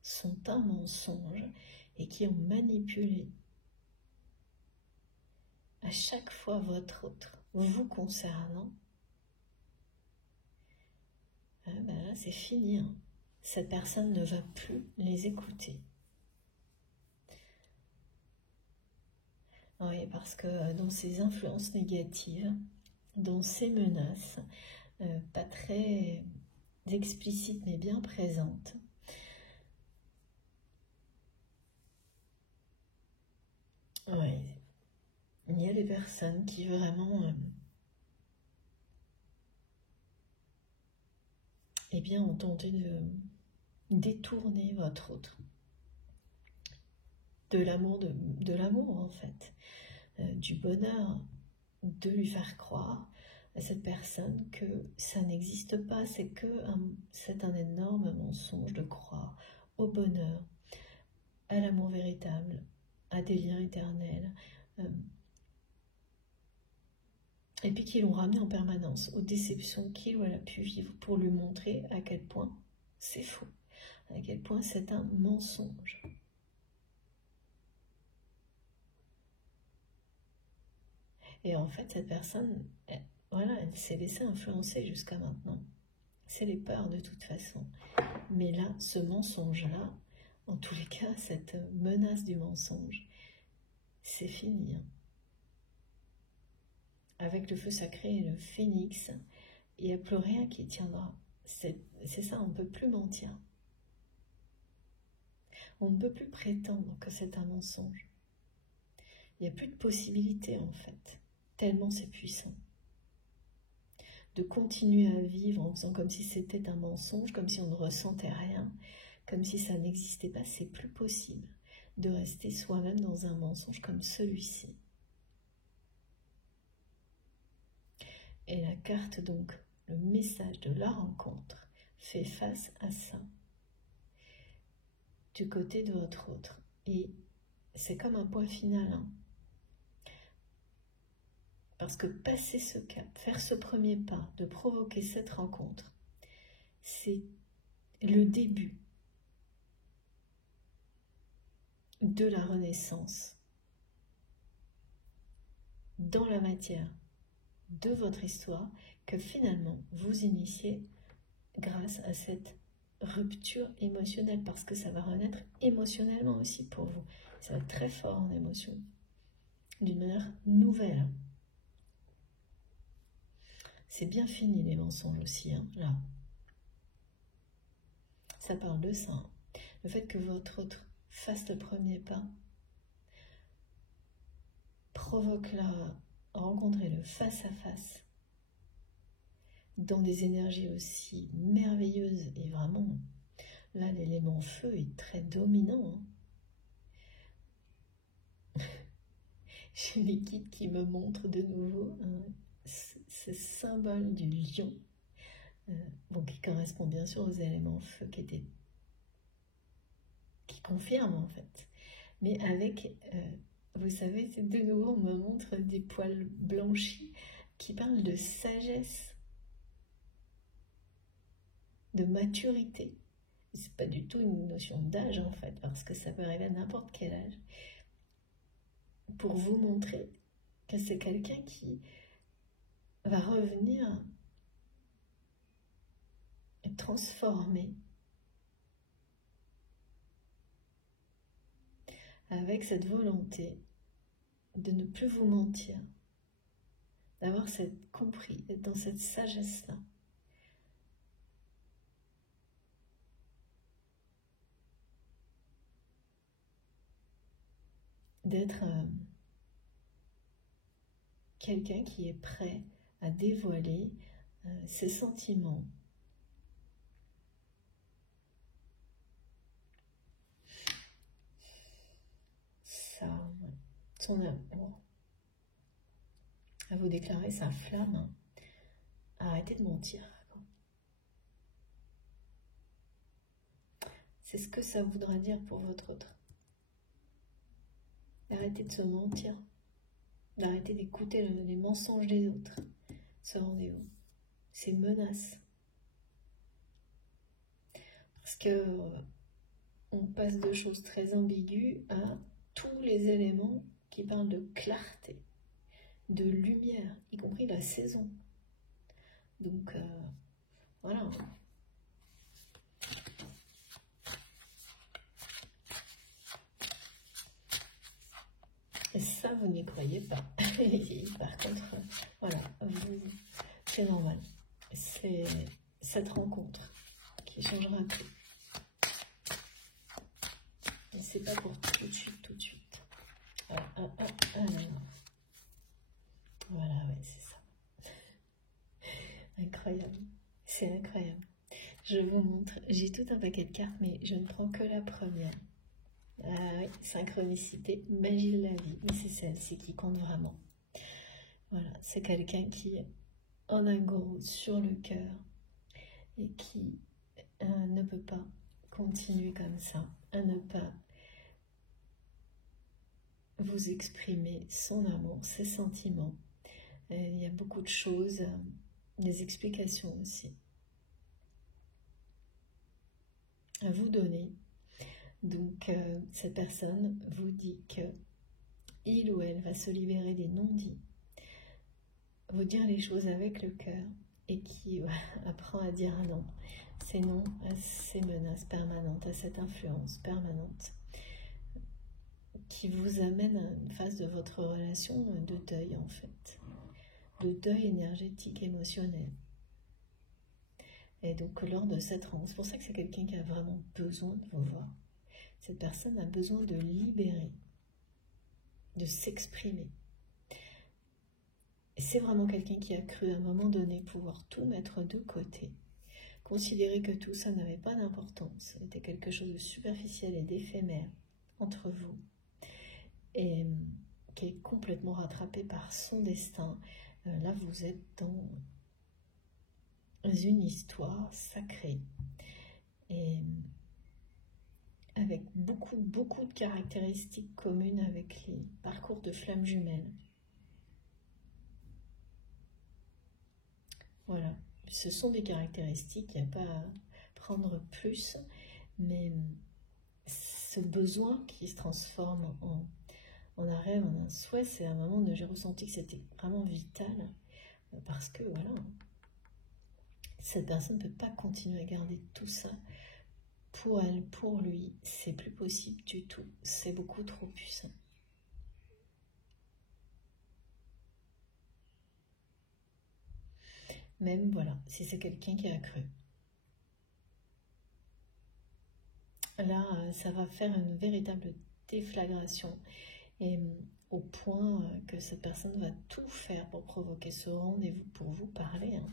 sont un mensonge et qui ont manipulé à chaque fois votre autre vous concernant, ben là c'est fini, hein. Cette personne ne va plus les écouter. Oui, parce que dans ces influences négatives, dans ces menaces, pas très explicites mais bien présentes, oui, il y a des personnes qui vraiment eh bien, ont tenté de détourner votre autre de l'amour en fait, du bonheur, de lui faire croire à cette personne que ça n'existe pas, c'est un énorme mensonge de croire au bonheur, à l'amour véritable, à des liens éternels, et puis qui l'ont ramené en permanence aux déceptions qu'il ou elle a pu vivre pour lui montrer à quel point c'est faux, à quel point c'est un mensonge. Et en fait, cette personne, elle s'est laissée influencer jusqu'à maintenant. C'est les peurs de toute façon. Mais là, ce mensonge-là, en tous les cas, cette menace du mensonge, c'est fini. Hein. Avec le feu sacré et le phénix, il n'y a plus rien qui tiendra. C'est ça, on ne peut plus mentir. On ne peut plus prétendre que c'est un mensonge. Il n'y a plus de possibilité en fait, tellement c'est puissant. De continuer à vivre en faisant comme si c'était un mensonge, comme si on ne ressentait rien, comme si ça n'existait pas, c'est plus possible de rester soi-même dans un mensonge comme celui-ci. Et la carte donc, le message de la rencontre, fait face à ça, du côté de votre autre. Et c'est comme un point final, hein. Parce que passer ce cap, faire ce premier pas, de provoquer cette rencontre, c'est le début de la renaissance dans la matière de votre histoire que finalement vous initiez grâce à cette rupture émotionnelle, parce que ça va renaître émotionnellement aussi pour vous. Ça va être très fort en émotion, d'une manière nouvelle. C'est bien fini les mensonges aussi, hein, là. Ça parle de ça. Hein. Le fait que votre autre fasse le premier pas provoque la rencontrer-le face à face dans des énergies aussi merveilleuses et vraiment, là l'élément feu est très dominant. Hein. J'ai les guides qui me montrent de nouveau ce symbole du lion, bon, qui correspond bien sûr aux éléments feu qui confirment en fait, mais avec, vous savez, de nouveau on me montre des poils blanchis qui parlent de sagesse, de maturité. C'est pas du tout une notion d'âge en fait, parce que ça peut arriver à n'importe quel âge, pour vous montrer que c'est quelqu'un qui va revenir et transformer avec cette volonté de ne plus vous mentir, d'avoir compris, d'être dans cette sagesse-là. D'être quelqu'un qui est prêt à dévoiler ses sentiments, son amour, à vous déclarer sa flamme, hein. Arrêtez de mentir. C'est ce que ça voudra dire pour votre autre. D'arrêter de se mentir, d'arrêter d'écouter les mensonges des autres, ce rendez-vous, ces menaces. Parce que on passe de choses très ambiguës à tous les éléments qui parlent de clarté, de lumière, y compris la saison. Donc, voilà. Et ça, vous n'y croyez pas. Par contre, voilà, c'est normal. C'est cette rencontre qui changera tout. Et c'est pas pour tout de suite, tout de suite. Voilà, ouais, c'est ça. Incroyable. C'est incroyable. Je vous montre. J'ai tout un paquet de cartes, mais je ne prends que la première. Ah oui, synchronicité, magie de la vie. Mais c'est celle-ci qui compte vraiment. Voilà, c'est quelqu'un qui en a gros sur le cœur et qui ne peut pas continuer comme ça, à ne pas vous exprimer son amour, ses sentiments. Il y a beaucoup de choses, des explications aussi à vous donner. Donc cette personne vous dit que il ou elle va se libérer des non-dits, vous dire les choses avec le cœur et qui apprend à dire non. C'est non à ces menaces permanentes, à cette influence permanente qui vous amène à une phase de votre relation de deuil en fait, de deuil énergétique, émotionnel. Et donc lors de cette rencontre, c'est pour ça que c'est quelqu'un qui a vraiment besoin de vous voir. Cette personne a besoin de libérer, de s'exprimer. Et c'est vraiment quelqu'un qui a cru à un moment donné pouvoir tout mettre de côté, considérer que tout ça n'avait pas d'importance, c'était quelque chose de superficiel et d'éphémère entre vous, et qui est complètement rattrapé par son destin. Là, vous êtes dans une histoire sacrée, et avec beaucoup de caractéristiques communes avec les parcours de flammes jumelles. Voilà, ce sont des caractéristiques, il n'y a pas à prendre plus, mais ce besoin qui se transforme en un rêve, en un souhait, c'est un moment où j'ai ressenti que c'était vraiment vital, parce que voilà, cette personne ne peut pas continuer à garder tout ça pour elle, pour lui, c'est plus possible du tout, c'est beaucoup trop puissant. Même, voilà, si c'est quelqu'un qui a cru. Là, ça va faire une véritable déflagration, et au point que cette personne va tout faire pour provoquer ce rendez-vous, pour vous parler, hein.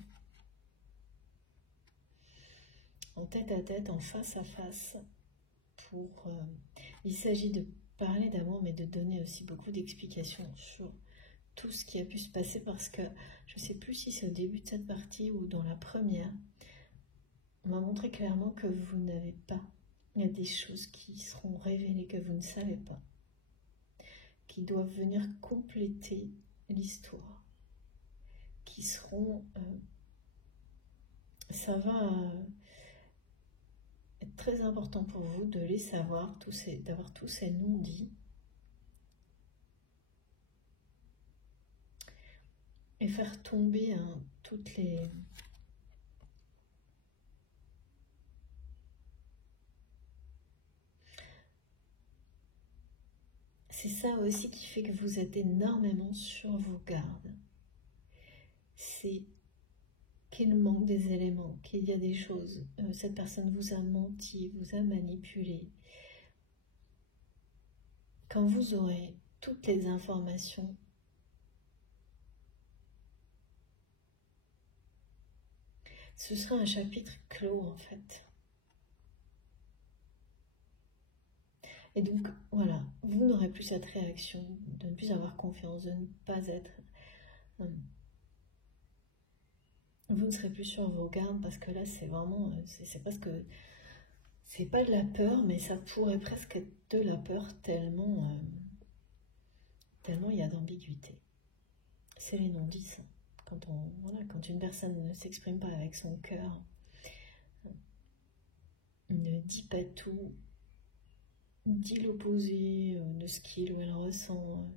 En tête à tête, en face à face, il s'agit de parler d'amour, mais de donner aussi beaucoup d'explications sur tout ce qui a pu se passer, parce que je ne sais plus si c'est au début de cette partie ou dans la première, on m'a montré clairement que vous n'avez pas, il y a des choses qui seront révélées que vous ne savez pas, qui doivent venir compléter l'histoire, qui seront, ça va être très important pour vous de les savoir, d'avoir tous ces non-dits, et faire tomber toutes les... C'est ça aussi qui fait que vous êtes énormément sur vos gardes. C'est qu'il manque des éléments, qu'il y a des choses. Cette personne vous a menti, vous a manipulé. Quand vous aurez toutes les informations, ce sera un chapitre clos en fait. Et donc, voilà, vous n'aurez plus cette réaction de ne plus avoir confiance, de ne pas être Vous ne serez plus sur vos gardes parce que là, c'est vraiment, c'est presque, c'est pas de la peur, mais ça pourrait presque être de la peur tellement, tellement il y a d'ambiguïté. C'est les non-dits. Voilà, quand une personne ne s'exprime pas avec son cœur, ne dit pas tout, dit l'opposé de ce qu'il ou elle ressent,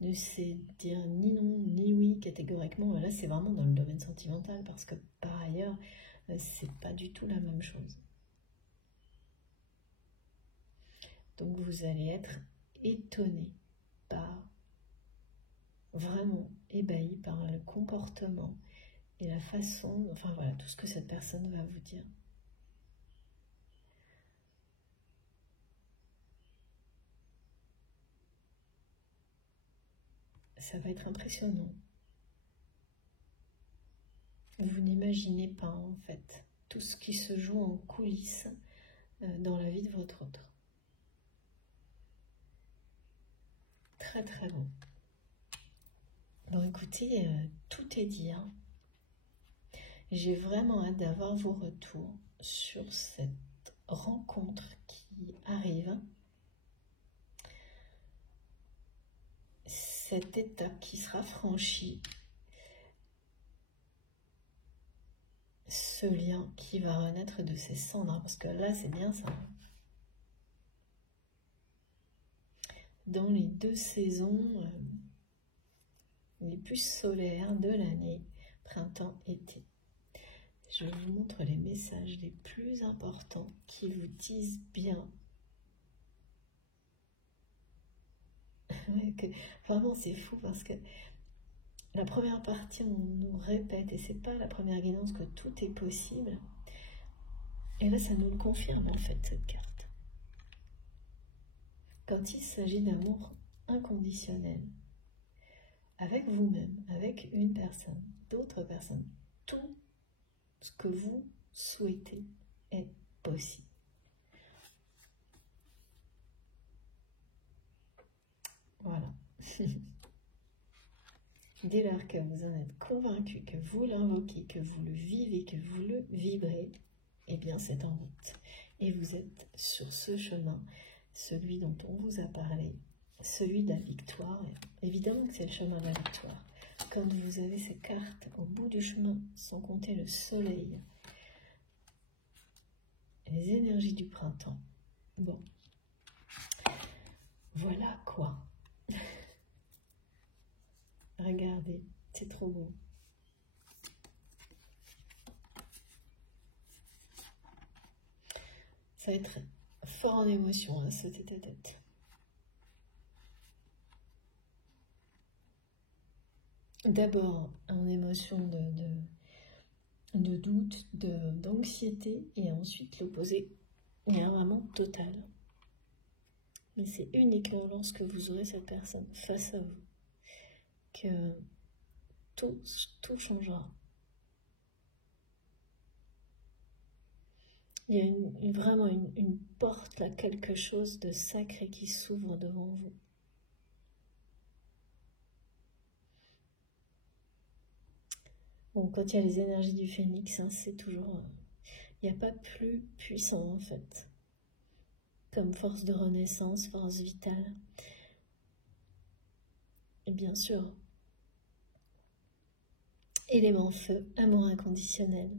ne sait dire ni non ni oui catégoriquement. Là, c'est vraiment dans le domaine sentimental parce que par ailleurs, c'est pas du tout la même chose. Donc vous allez être étonné par, vraiment ébahi par le comportement et la façon, enfin voilà, tout ce que cette personne va vous dire. Ça va être impressionnant. Vous n'imaginez pas en fait tout ce qui se joue en coulisses dans la vie de votre autre. Très très bon. Bon écoutez, tout est dit. Hein. J'ai vraiment hâte d'avoir vos retours sur cette rencontre qui arrive. Cette étape qui sera franchie. Ce lien qui va renaître de ses cendres. Parce que là, c'est bien ça. Dans les 2 saisons les plus solaires de l'année, printemps-été. Je vous montre les messages les plus importants qui vous disent bien. Vraiment, c'est fou parce que la première partie, on nous répète, et c'est pas la première guidance, que tout est possible. Et là, ça nous le confirme en fait, cette carte. Quand il s'agit d'amour inconditionnel, avec vous-même, avec une personne, d'autres personnes, tout ce que vous souhaitez est possible. Voilà. Dès lors que vous en êtes convaincu, que vous l'invoquez, que vous le vivez, que vous le vibrez, eh bien c'est en route. Et vous êtes sur ce chemin, celui dont on vous a parlé, celui de la victoire. Évidemment que c'est le chemin de la victoire. Quand vous avez ces cartes au bout du chemin, sans compter le soleil, les énergies du printemps. Bon, voilà quoi. Regardez, c'est trop beau. Ça va être fort en émotion, hein, ce tête-à-tête. D'abord, en émotion de doute, d'anxiété, et ensuite l'opposé. Il y a un vraiment total. Mais c'est uniquement lorsque vous aurez cette personne face à vous que tout changera. Il y a vraiment une porte, là, quelque chose de sacré qui s'ouvre devant vous. Bon, quand il y a les énergies du phénix, hein, c'est toujours... Il n'y a pas plus puissant, en fait. Comme force de renaissance, force vitale. Et bien sûr, élément feu, amour inconditionnel.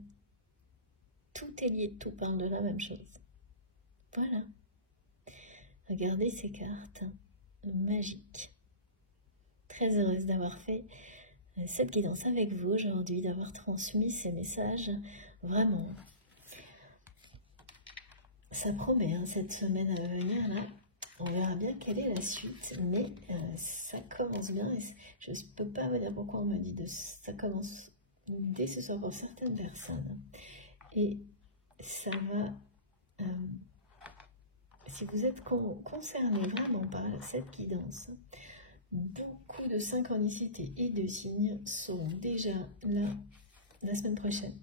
Tout est lié, tout parle de la même chose. Voilà. Regardez ces cartes magiques. Très heureuse d'avoir fait cette guidance avec vous aujourd'hui, d'avoir transmis ces messages. Vraiment, ça promet, hein, cette semaine à venir, là. On verra bien quelle est la suite, mais ça commence bien. Et je ne peux pas vous dire pourquoi on me dit que ça commence dès ce soir pour certaines personnes. Et ça va, si vous êtes concerné vraiment par cette guidance, beaucoup de synchronicités et de signes seront déjà là la semaine prochaine.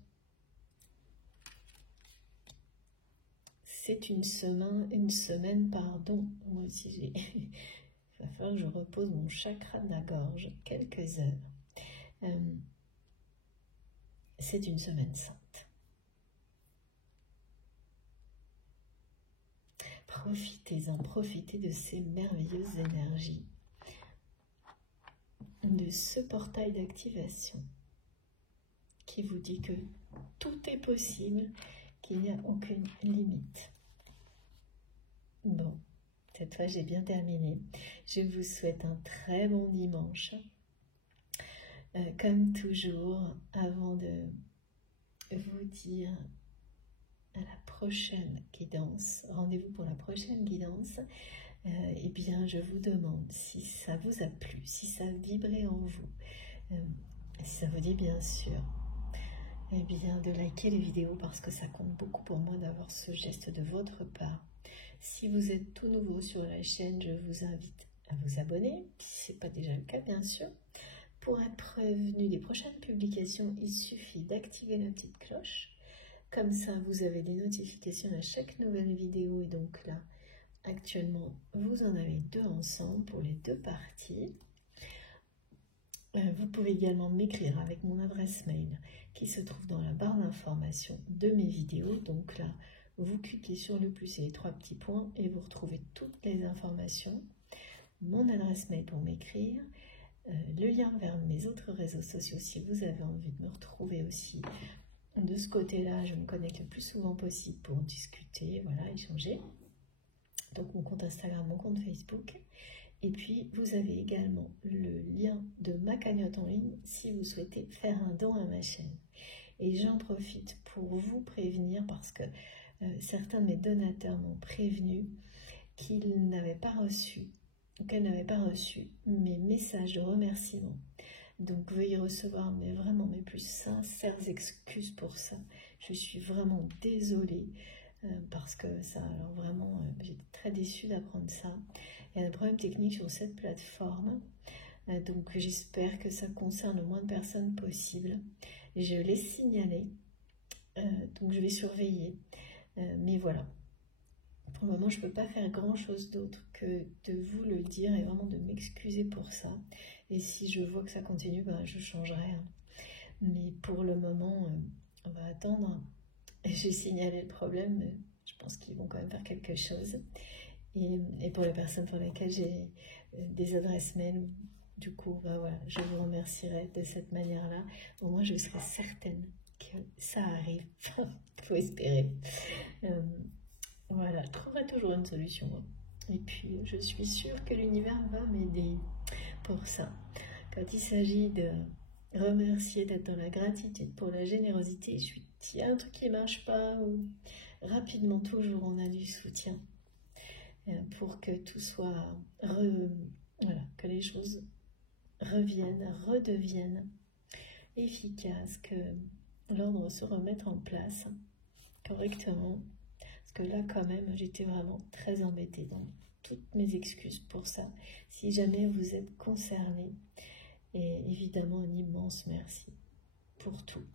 C'est une semaine, pardon. Moi aussi, il va falloir que je repose mon chakra de la gorge quelques heures. C'est une semaine sainte. Profitez-en, profitez de ces merveilleuses énergies, de ce portail d'activation qui vous dit que tout est possible, qu'il n'y a aucune limite. Bon, cette fois j'ai bien terminé. Je vous souhaite un très bon dimanche. Comme toujours, avant de vous dire à la prochaine guidance, rendez-vous pour la prochaine guidance, eh bien je vous demande si ça vous a plu, si ça a vibré en vous, si ça vous dit bien sûr, eh bien de liker les vidéos parce que ça compte beaucoup pour moi d'avoir ce geste de votre part. Si vous êtes tout nouveau sur la chaîne, je vous invite à vous abonner, si ce n'est pas déjà le cas bien sûr. Pour être prévenu des prochaines publications, il suffit d'activer la petite cloche. Comme ça, vous avez des notifications à chaque nouvelle vidéo. Et donc là, actuellement, vous en avez 2 ensemble pour les 2 parties. Vous pouvez également m'écrire avec mon adresse mail qui se trouve dans la barre d'information de mes vidéos. Donc là, vous cliquez sur le plus et les 3 petits points et vous retrouvez toutes les informations. Mon adresse mail pour m'écrire. Le lien vers mes autres réseaux sociaux si vous avez envie de me retrouver aussi. De ce côté-là, je me connecte le plus souvent possible pour discuter, voilà, échanger. Donc mon compte Instagram, mon compte Facebook. Et puis, vous avez également le lien de ma cagnotte en ligne si vous souhaitez faire un don à ma chaîne. Et j'en profite pour vous prévenir parce que certains de mes donateurs m'ont prévenu qu'ils n'avaient pas reçu qu'elle n'avait pas reçu mes messages de remerciement. Donc veuillez recevoir mes plus sincères excuses pour ça. Je suis vraiment désolée parce que ça, alors vraiment, j'étais très déçue d'apprendre ça. Il y a un problème technique sur cette plateforme, donc j'espère que ça concerne le moins de personnes possible. Je l'ai signalé, donc je vais surveiller, mais voilà. Pour le moment, je ne peux pas faire grand-chose d'autre que de vous le dire et vraiment de m'excuser pour ça. Et si je vois que ça continue, ben, je changerai. Mais pour le moment, on va attendre. J'ai signalé le problème, mais je pense qu'ils vont quand même faire quelque chose. Et pour les personnes pour lesquelles j'ai des adresses mail, du coup, ben voilà, je vous remercierai de cette manière-là. Au moins, je serai certaine que ça arrive. Il faut espérer. Voilà, je trouverai toujours une solution. Et puis, je suis sûre que l'univers va m'aider pour ça. Quand il s'agit de remercier, d'être dans la gratitude pour la générosité, s'il y a un truc qui ne marche pas, ou rapidement, toujours, on a du soutien pour que tout soit, voilà, que les choses reviennent, redeviennent efficaces, que l'ordre se remette en place correctement. Parce que là, quand même, j'étais vraiment très embêtée. Donc, toutes mes excuses pour ça. Si jamais vous êtes concernés, et évidemment, un immense merci pour tout.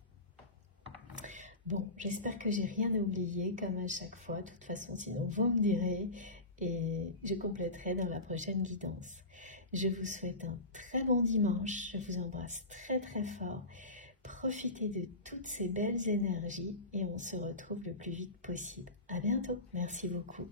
Bon, j'espère que j'ai rien oublié, comme à chaque fois. De toute façon, sinon, vous me direz et je compléterai dans la prochaine guidance. Je vous souhaite un très bon dimanche. Je vous embrasse très, très fort. Profitez de toutes ces belles énergies et on se retrouve le plus vite possible. À bientôt. Merci beaucoup.